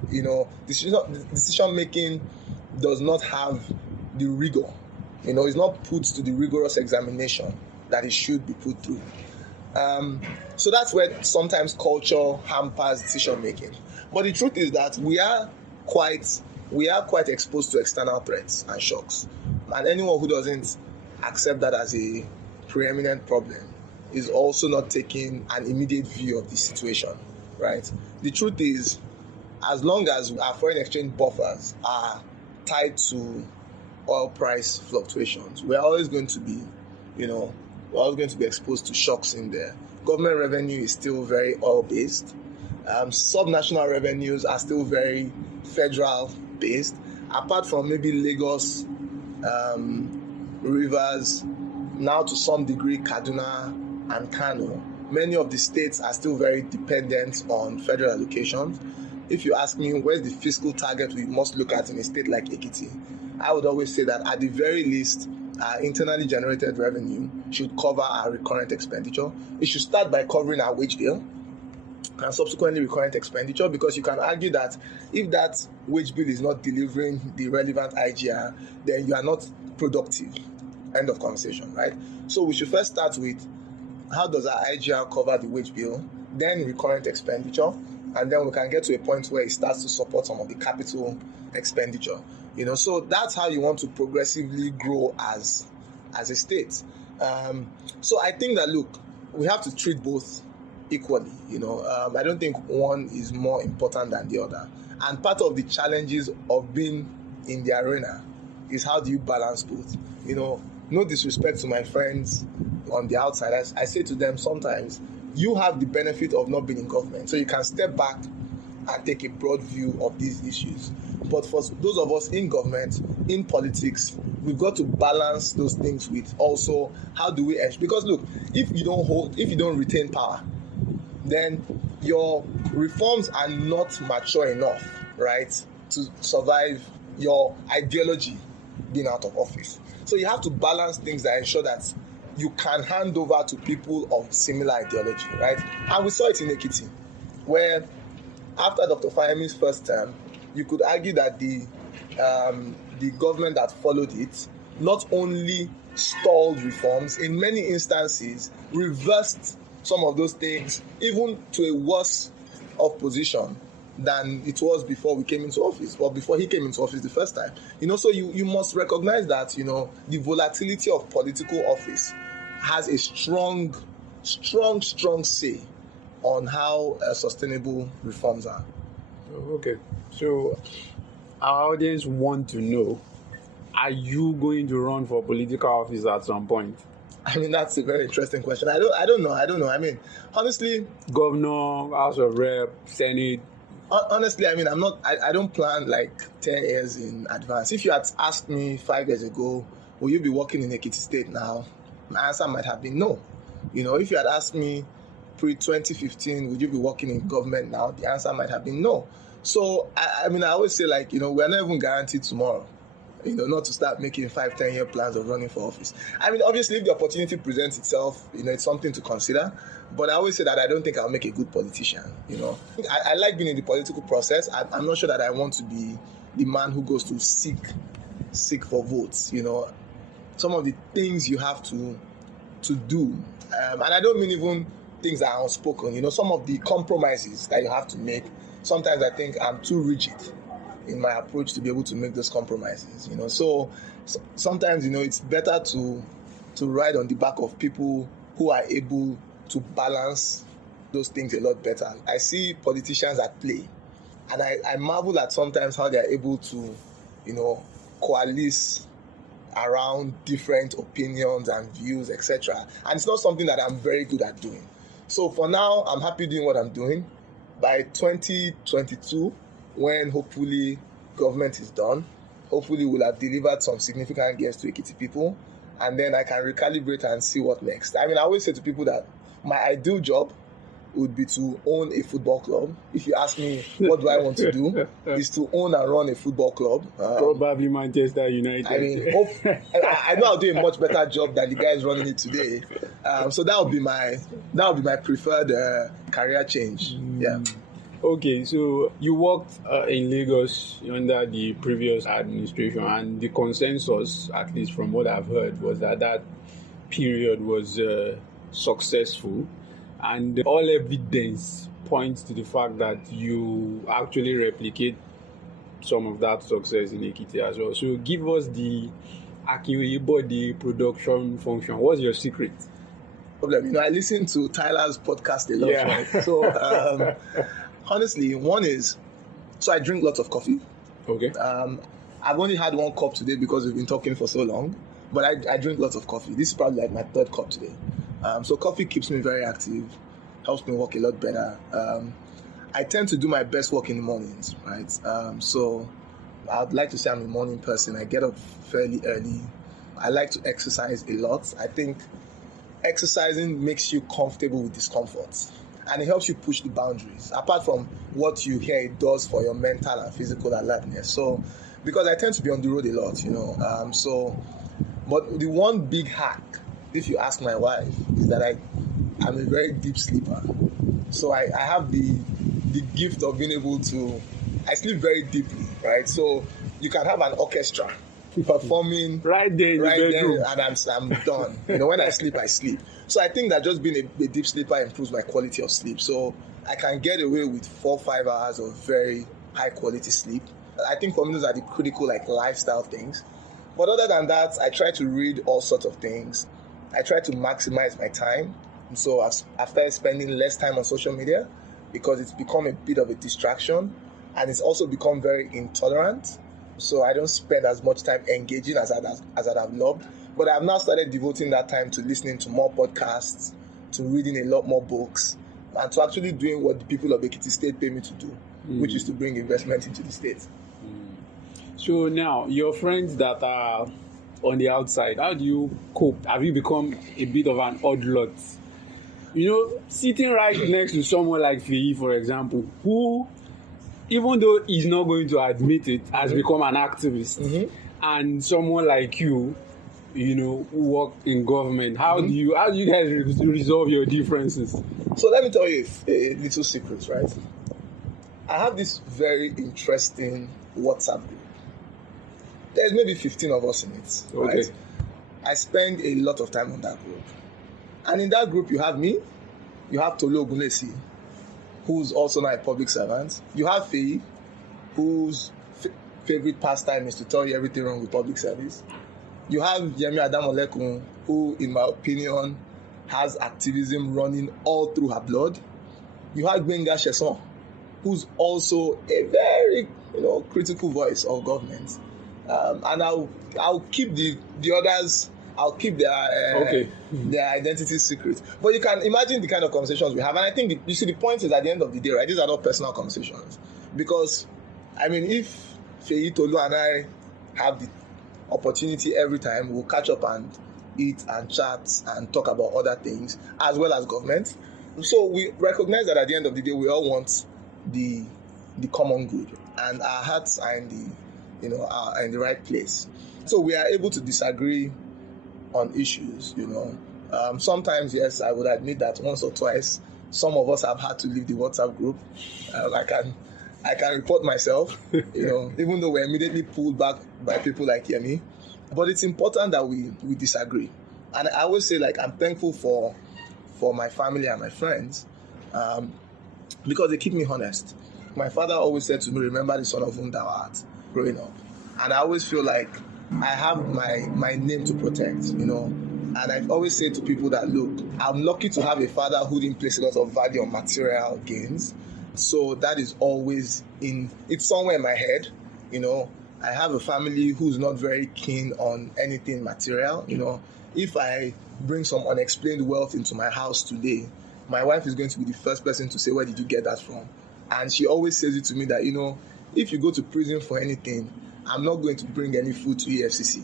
Decision making does not have the rigor. It's not put to the rigorous examination that it should be put through. So that's where sometimes culture hampers decision making. But the truth is that we are quite exposed to external threats and shocks. And anyone who doesn't accept that as a preeminent problem is also not taking an immediate view of the situation, right? The truth is, as long as our foreign exchange buffers are tied to oil price fluctuations, we're always going to be exposed to shocks in there. Government revenue is still very oil-based. Subnational revenues are still very federal-based, apart from maybe Lagos, Rivers, now to some degree Kaduna and Kano. Many of the states are still very dependent on federal allocations. If you ask me where's the fiscal target we must look at in a state like Ekiti, I would always say that at the very least, our internally generated revenue should cover our recurrent expenditure. It should start by covering our wage bill and subsequently recurrent expenditure, because you can argue that if that wage bill is not delivering the relevant IGR, then you are not productive. End of conversation, right? So we should first start with how does our IGR cover the wage bill, then recurrent expenditure, and then we can get to a point where it starts to support some of the capital expenditure. So that's how you want to progressively grow as a state. So I think that, look, we have to treat both equally. I don't think one is more important than the other. And part of the challenges of being in the arena is how do you balance both? No disrespect to my friends on the outside. I say to them sometimes, you have the benefit of not being in government. So you can step back and take a broad view of these issues. But for those of us in government, in politics, we've got to balance those things with also how do we because look, if you don't retain power, then your reforms are not mature enough, right, to survive your ideology being out of office. So you have to balance things that ensure that you can hand over to people of similar ideology, right? And we saw it in Ekiti, where after Dr. Siamese's first term, you could argue that the government that followed it not only stalled reforms, in many instances reversed some of those things, even to a worse off position than it was before we came into office, or before he came into office the first time. So you must recognize that, the volatility of political office has a strong say on how sustainable reforms are. Okay. So our audience want to know, are you going to run for political office at some point? I mean, that's a very interesting question. I don't know. I mean, honestly, Governor, House of Rep, Senate. Honestly, I mean, I don't plan like 10 years in advance. If you had asked me 5 years ago, will you be working in Ekiti State now? My answer might have been no. If you had asked me pre-2015, would you be working in government now? The answer might have been no. So, I mean, I always say, like, we're not even guaranteed tomorrow, not to start making 5-10 year plans of running for office. I mean, obviously, if the opportunity presents itself, it's something to consider. But I always say that I don't think I'll make a good politician, I like being in the political process. I'm not sure that I want to be the man who goes to seek for votes, Some of the things you have to do, and I don't mean even things that are unspoken, some of the compromises that you have to make. Sometimes I think I'm too rigid in my approach to be able to make those compromises, So sometimes, it's better to ride on the back of people who are able to balance those things a lot better. I see politicians at play, and I marvel at sometimes how they are able to, coalesce around different opinions and views, etc. And it's not something that I'm very good at doing. So for now, I'm happy doing what I'm doing. By 2022, when hopefully government is done, hopefully we'll have delivered some significant gains to Ekiti people, and then I can recalibrate and see what next. I mean, I always say to people that my ideal job would be to own a football club. If you ask me what do I want to do, is to own and run a football club. Probably Manchester United. I mean, I know I'll do a much better job than the guys running it today. So that would be my preferred career change. Yeah. Okay, so you worked in Lagos under the previous administration, and the consensus, at least from what I've heard, was that period was successful, and all evidence points to the fact that you actually replicate some of that success in Ekiti as well. So give us the Akin Oyebode production function. What's your secret? I listen to Tyler's podcast a lot, right? So honestly, one is, so I drink lots of coffee. Okay. I've only had 1 cup today because we've been talking for so long, but I drink lots of coffee. This is probably like my 3rd cup today. So coffee keeps me very active, helps me work a lot better. I tend to do my best work in the mornings, right? So I'd like to say I'm a morning person. I get up fairly early. I like to exercise a lot. I think exercising makes you comfortable with discomfort, and it helps you push the boundaries, apart from what you hear it does for your mental and physical alertness. So, because I tend to be on the road a lot, but the one big hack, if you ask my wife, is that I'm a very deep sleeper. So I have the gift of being able to, I sleep very deeply, right? So you can have an orchestra performing right there, and I'm done. When I sleep, I sleep. So I think that just being a deep sleeper improves my quality of sleep. So I can get away with 4-5 hours of very high quality sleep. I think for me, those are the critical lifestyle things. But other than that, I try to read all sorts of things. I try to maximize my time. And so I've started spending less time on social media because it's become a bit of a distraction, and it's also become very intolerant. So I don't spend as much time engaging as I'd have loved. But I've now started devoting that time to listening to more podcasts, to reading a lot more books, and to actually doing what the people of Ekiti State pay me to do. which is to bring investment into the state. So now, your friends that are on the outside, how do you cope? Have you become a bit of an odd lot? Sitting right next to someone like Feyi, for example, who, even though he's not going to admit it, has become an activist, and someone like you, who work in government, how do you guys resolve your differences? So let me tell you a little secret, right? I have this very interesting WhatsApp group. There's maybe 15 of us in it, right? Okay. I spend a lot of time on that group. And in that group, you have me, you have Tolu Ogunlesi, who's also now a public servant. You have Feyi, whose favorite pastime is to tell you everything wrong with public service. You have Yemi Adamolekun, who, in my opinion, has activism running all through her blood. You have Gbenga Sheson, who's also a very critical voice of government. And I'll keep the others. I'll keep their identity secret. But you can imagine the kind of conversations we have. And I think the point is, at the end of the day, right, these are not personal conversations. Because, if Feyi, Tolu and I have the opportunity every time, we'll catch up and eat and chat and talk about other things, as well as government. So we recognize that at the end of the day, we all want the common good. And our hearts are in the right place. So we are able to disagree on issues, Sometimes, yes, I would admit that once or twice, some of us have had to leave the WhatsApp group. I can report myself, even though we're immediately pulled back by people like Yemi. But it's important that we disagree. And I always say, I'm thankful for my family and my friends because they keep me honest. My father always said to me, remember the son of whom thou art, growing up. And I always feel like I have my name to protect, And I've always said to people that, look, I'm lucky to have a father who didn't place a lot of value on material gains. So that is always it's somewhere in my head, I have a family who's not very keen on anything material, If I bring some unexplained wealth into my house today, my wife is going to be the first person to say, where did you get that from? And she always says it to me that, if you go to prison for anything, I'm not going to bring any food to EFCC.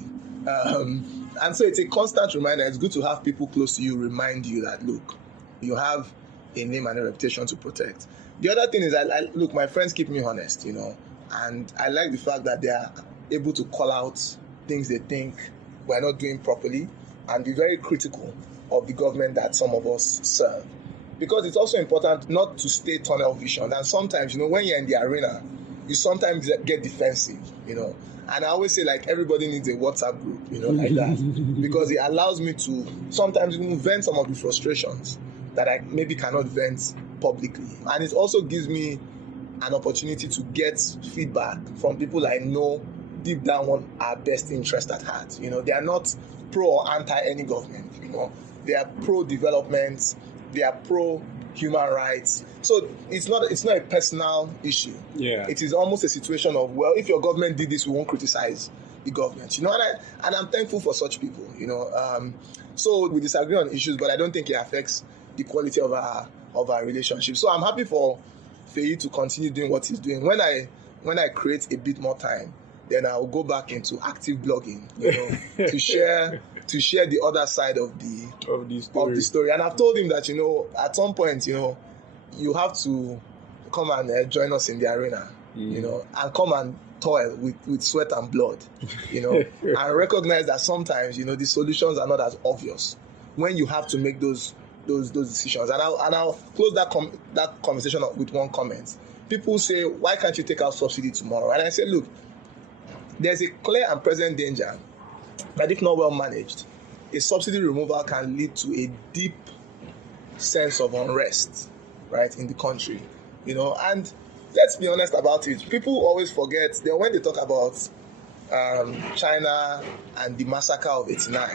And so it's a constant reminder. It's good to have people close to you remind you that, look, you have a name and a reputation to protect. The other thing is, look, my friends keep me honest, and I like the fact that they are able to call out things they think we're not doing properly and be very critical of the government that some of us serve. Because it's also important not to stay tunnel vision. And sometimes, when you're in the arena, you sometimes get defensive, And I always say, everybody needs a WhatsApp group, like that. Because it allows me to sometimes even vent some of the frustrations that I maybe cannot vent publicly. And it also gives me an opportunity to get feedback from people I know deep down want our best interest at heart. They are not pro or anti any government, They are pro-development, they are pro-human rights. So it's not a personal issue. Yeah. It is almost a situation of, well, if your government did this, we won't criticize the government. And I'm thankful for such people, So we disagree on issues, but I don't think it affects the quality of our relationship. So I'm happy for Feyi to continue doing what he's doing. When I create a bit more time, then I'll go back into active blogging, to share the other side of the story. And I've told him that, at some point, you have to come and join us in the arena, and come and toil with sweat and blood, and recognize that sometimes, the solutions are not as obvious when you have to make those decisions. And I'll close that conversation with one comment. People say, why can't you take out subsidy tomorrow? And I say, look, there's a clear and present danger that if not well managed, a subsidy removal can lead to a deep sense of unrest, right, in the country, and let's be honest about it. People always forget that when they talk about China and the massacre of '89,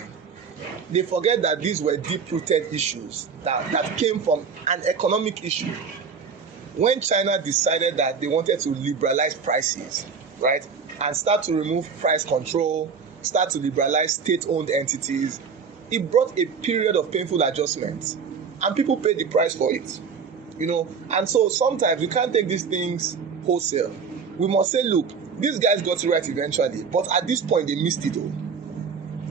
they forget that these were deep-rooted issues that came from an economic issue. When China decided that they wanted to liberalize prices, right, and start to remove price control, start to liberalize state-owned entities, it brought a period of painful adjustment, and people paid the price for it. And so sometimes you can't take these things wholesale. We must say, look, these guys got it right eventually, but at this point they missed it all.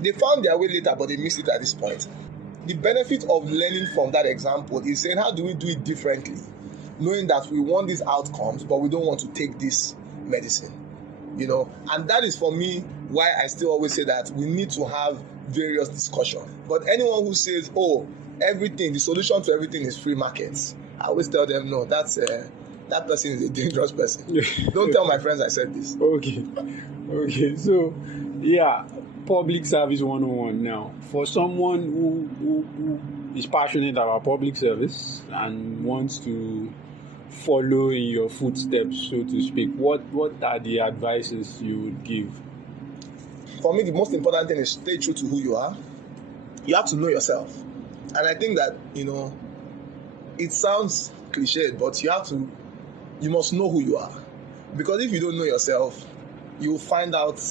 They found their way later, but they missed it at this point. The benefit of learning from that example is saying, how do we do it differently? Knowing that we want these outcomes, but we don't want to take this medicine, And that is, for me, why I still always say that we need to have various discussions. But anyone who says, the solution to everything is free markets, I always tell them, no, that person is a dangerous person. Don't tell my friends I said this. Okay. So, public service 101 now. For someone who is passionate about public service and wants to follow in your footsteps, so to speak, what are the advices you would give? For me, the most important thing is stay true to who you are. You have to know yourself. And I think that, it sounds cliched, but you must know who you are. Because if you don't know yourself, you will find out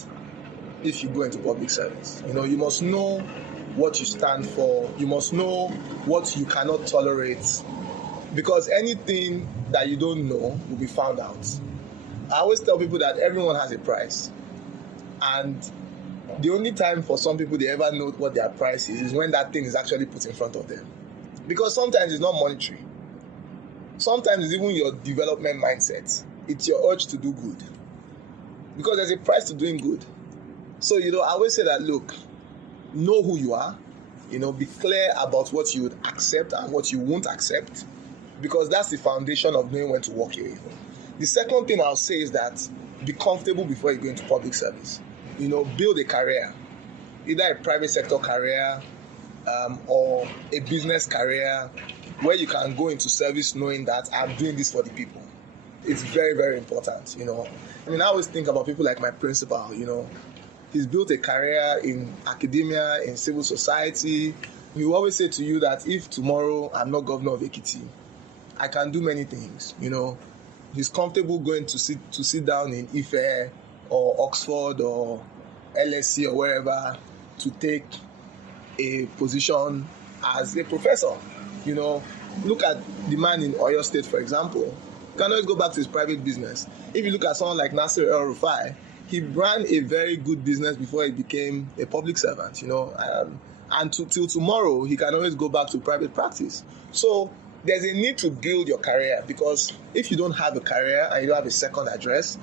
if you go into public service. You must know what you stand for. You must know what you cannot tolerate. Because anything that you don't know will be found out. I always tell people that everyone has a price. And the only time for some people they ever know what their price is when that thing is actually put in front of them. Because sometimes it's not monetary. Sometimes it's even your development mindset. It's your urge to do good. Because there's a price to doing good. So, I always say that, look, know who you are. Be clear about what you would accept and what you won't accept. Because that's the foundation of knowing when to walk away. The second thing I'll say is that be comfortable before you go into public service. Build a career. Either a private sector career or a business career where you can go into service knowing that I'm doing this for the people. It's very, very important, I always think about people like my principal, He's built a career in academia, in civil society. He will always say to you that if tomorrow I'm not governor of Ekiti, I can do many things, He's comfortable going to sit down in Ife or Oxford or LSE or wherever to take a position as a professor. Look at the man in Oyo State, for example. You can always go back to his private business. If you look at someone like Nasir El-Rufai, he ran a very good business before he became a public servant, and till tomorrow, he can always go back to private practice. So there's a need to build your career, because if you don't have a career and you don't have a second address,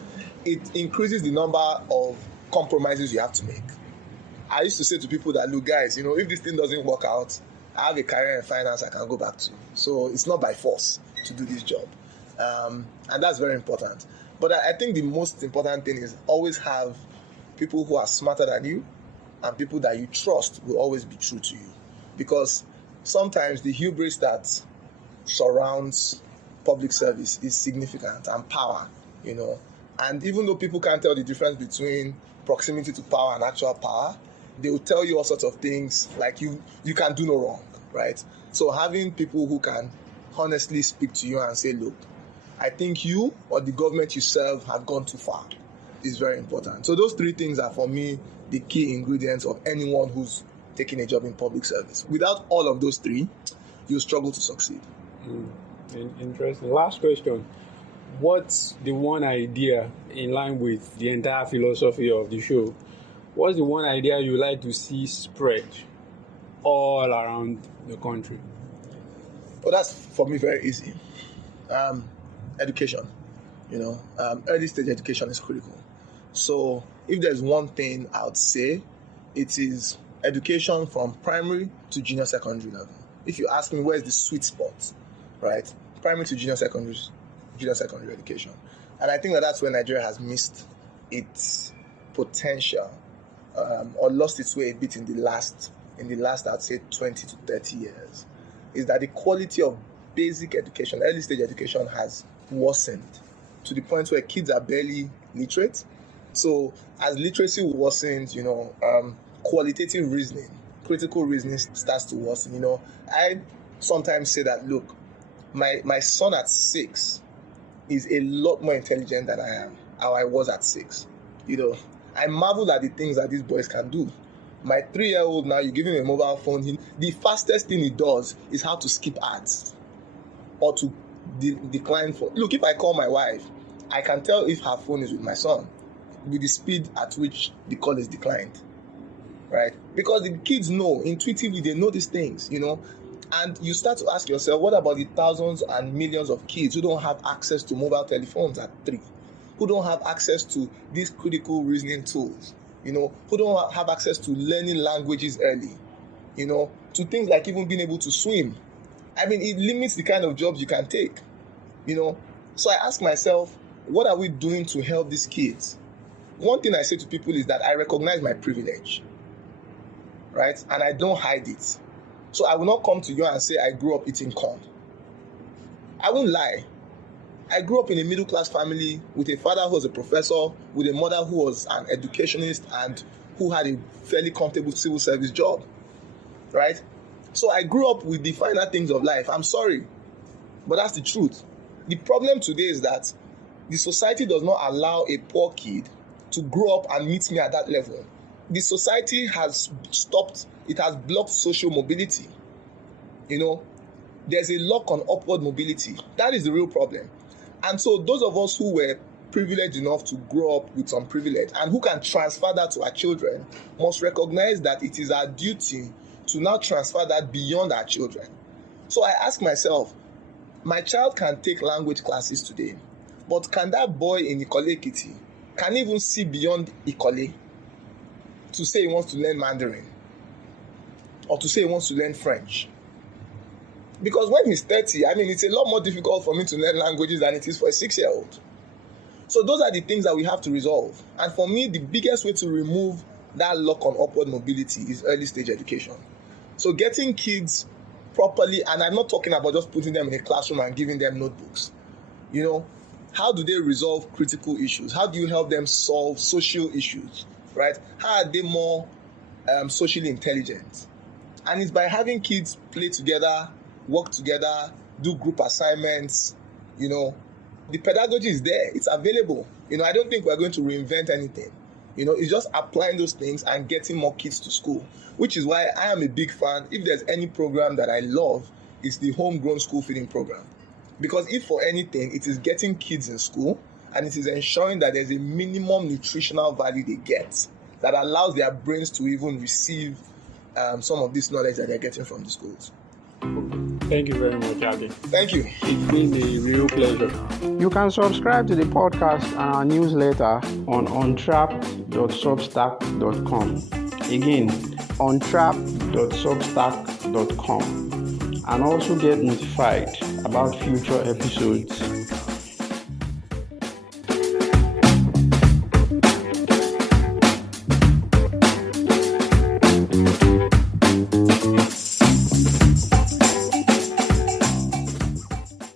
it increases the number of compromises you have to make. I used to say to people that, look, guys, if this thing doesn't work out, I have a career in finance I can go back to. So it's not by force to do this job. And that's very important. But I think the most important thing is always have people who are smarter than you, and people that you trust will always be true to you. Because sometimes the hubris that surrounds public service is significant, and power, And even though people can't tell the difference between proximity to power and actual power, they will tell you all sorts of things like you can do no wrong, right? So having people who can honestly speak to you and say, look, I think you or the government you serve have gone too far is very important. So those three things are, for me, the key ingredients of anyone who's taking a job in public service. Without all of those three, you'll struggle to succeed. Interesting. Last question. What's the one idea, in line with the entire philosophy of the show, what's the one idea you like to see spread all around the country? Well, that's, for me, very easy. Education. Early stage education is critical. So if there's one thing I would say, it is education from primary to junior secondary level. If you ask me where's the sweet spot, right? Primary to junior secondary education. And I think that's where Nigeria has missed its potential, or lost its way a bit in the last, I'd say, 20 to 30 years, is that the quality of basic education, early stage education, has worsened to the point where kids are barely literate. So as literacy worsens, qualitative reasoning, critical reasoning starts to worsen. I sometimes say that, look, my son at 6 is a lot more intelligent than I was at 6. I marvel at the things that these boys can do. My 3-year-old now, you give him a mobile phone, the fastest thing he does is how to skip ads or to decline for. Look, if I call my wife I can tell if her phone is with my son with the speed at which the call is declined, right? Because the kids know, intuitively, they know these things, and you start to ask yourself, what about the thousands and millions of kids who don't have access to mobile telephones at 3, who don't have access to these critical reasoning tools, who don't have access to learning languages early, to things like even being able to swim. I mean, it limits the kind of jobs you can take, So I ask myself, what are we doing to help these kids? One thing I say to people is that I recognize my privilege, right? And I don't hide it. So I will not come to you and say I grew up eating corn. I won't lie. I grew up in a middle-class family with a father who was a professor, with a mother who was an educationist and who had a fairly comfortable civil service job, right? So I grew up with the finer things of life. I'm sorry, but that's the truth. The problem today is that the society does not allow a poor kid to grow up and meet me at that level. The society has stopped, it has blocked social mobility. There's a lock on upward mobility. That is the real problem. And so those of us who were privileged enough to grow up with some privilege and who can transfer that to our children must recognize that it is our duty to now transfer that beyond our children. So I ask myself, my child can take language classes today, but can that boy in Ekiti can even see beyond Ikole to say he wants to learn Mandarin or to say he wants to learn French? Because when he's 30, it's a lot more difficult for me to learn languages than it is for a 6-year-old. So those are the things that we have to resolve. And for me, the biggest way to remove that lock on upward mobility is early stage education. So getting kids properly, and I'm not talking about just putting them in a classroom and giving them notebooks. How do they resolve critical issues? How do you help them solve social issues, right? How are they more socially intelligent? And it's by having kids play together, work together, do group assignments. The pedagogy is there. It's available. I don't think we're going to reinvent anything. It's just applying those things and getting more kids to school, which is why I am a big fan. If there's any program that I love, it's the homegrown school feeding program. Because if for anything, it is getting kids in school and it is ensuring that there's a minimum nutritional value they get that allows their brains to even receive some of this knowledge that they're getting from the schools. Thank you very much, Akin. Thank you. It's been a real pleasure. You can subscribe to the podcast and our newsletter on untrapped.substack.com. Again, untrapped.substack.com. And also get notified about future episodes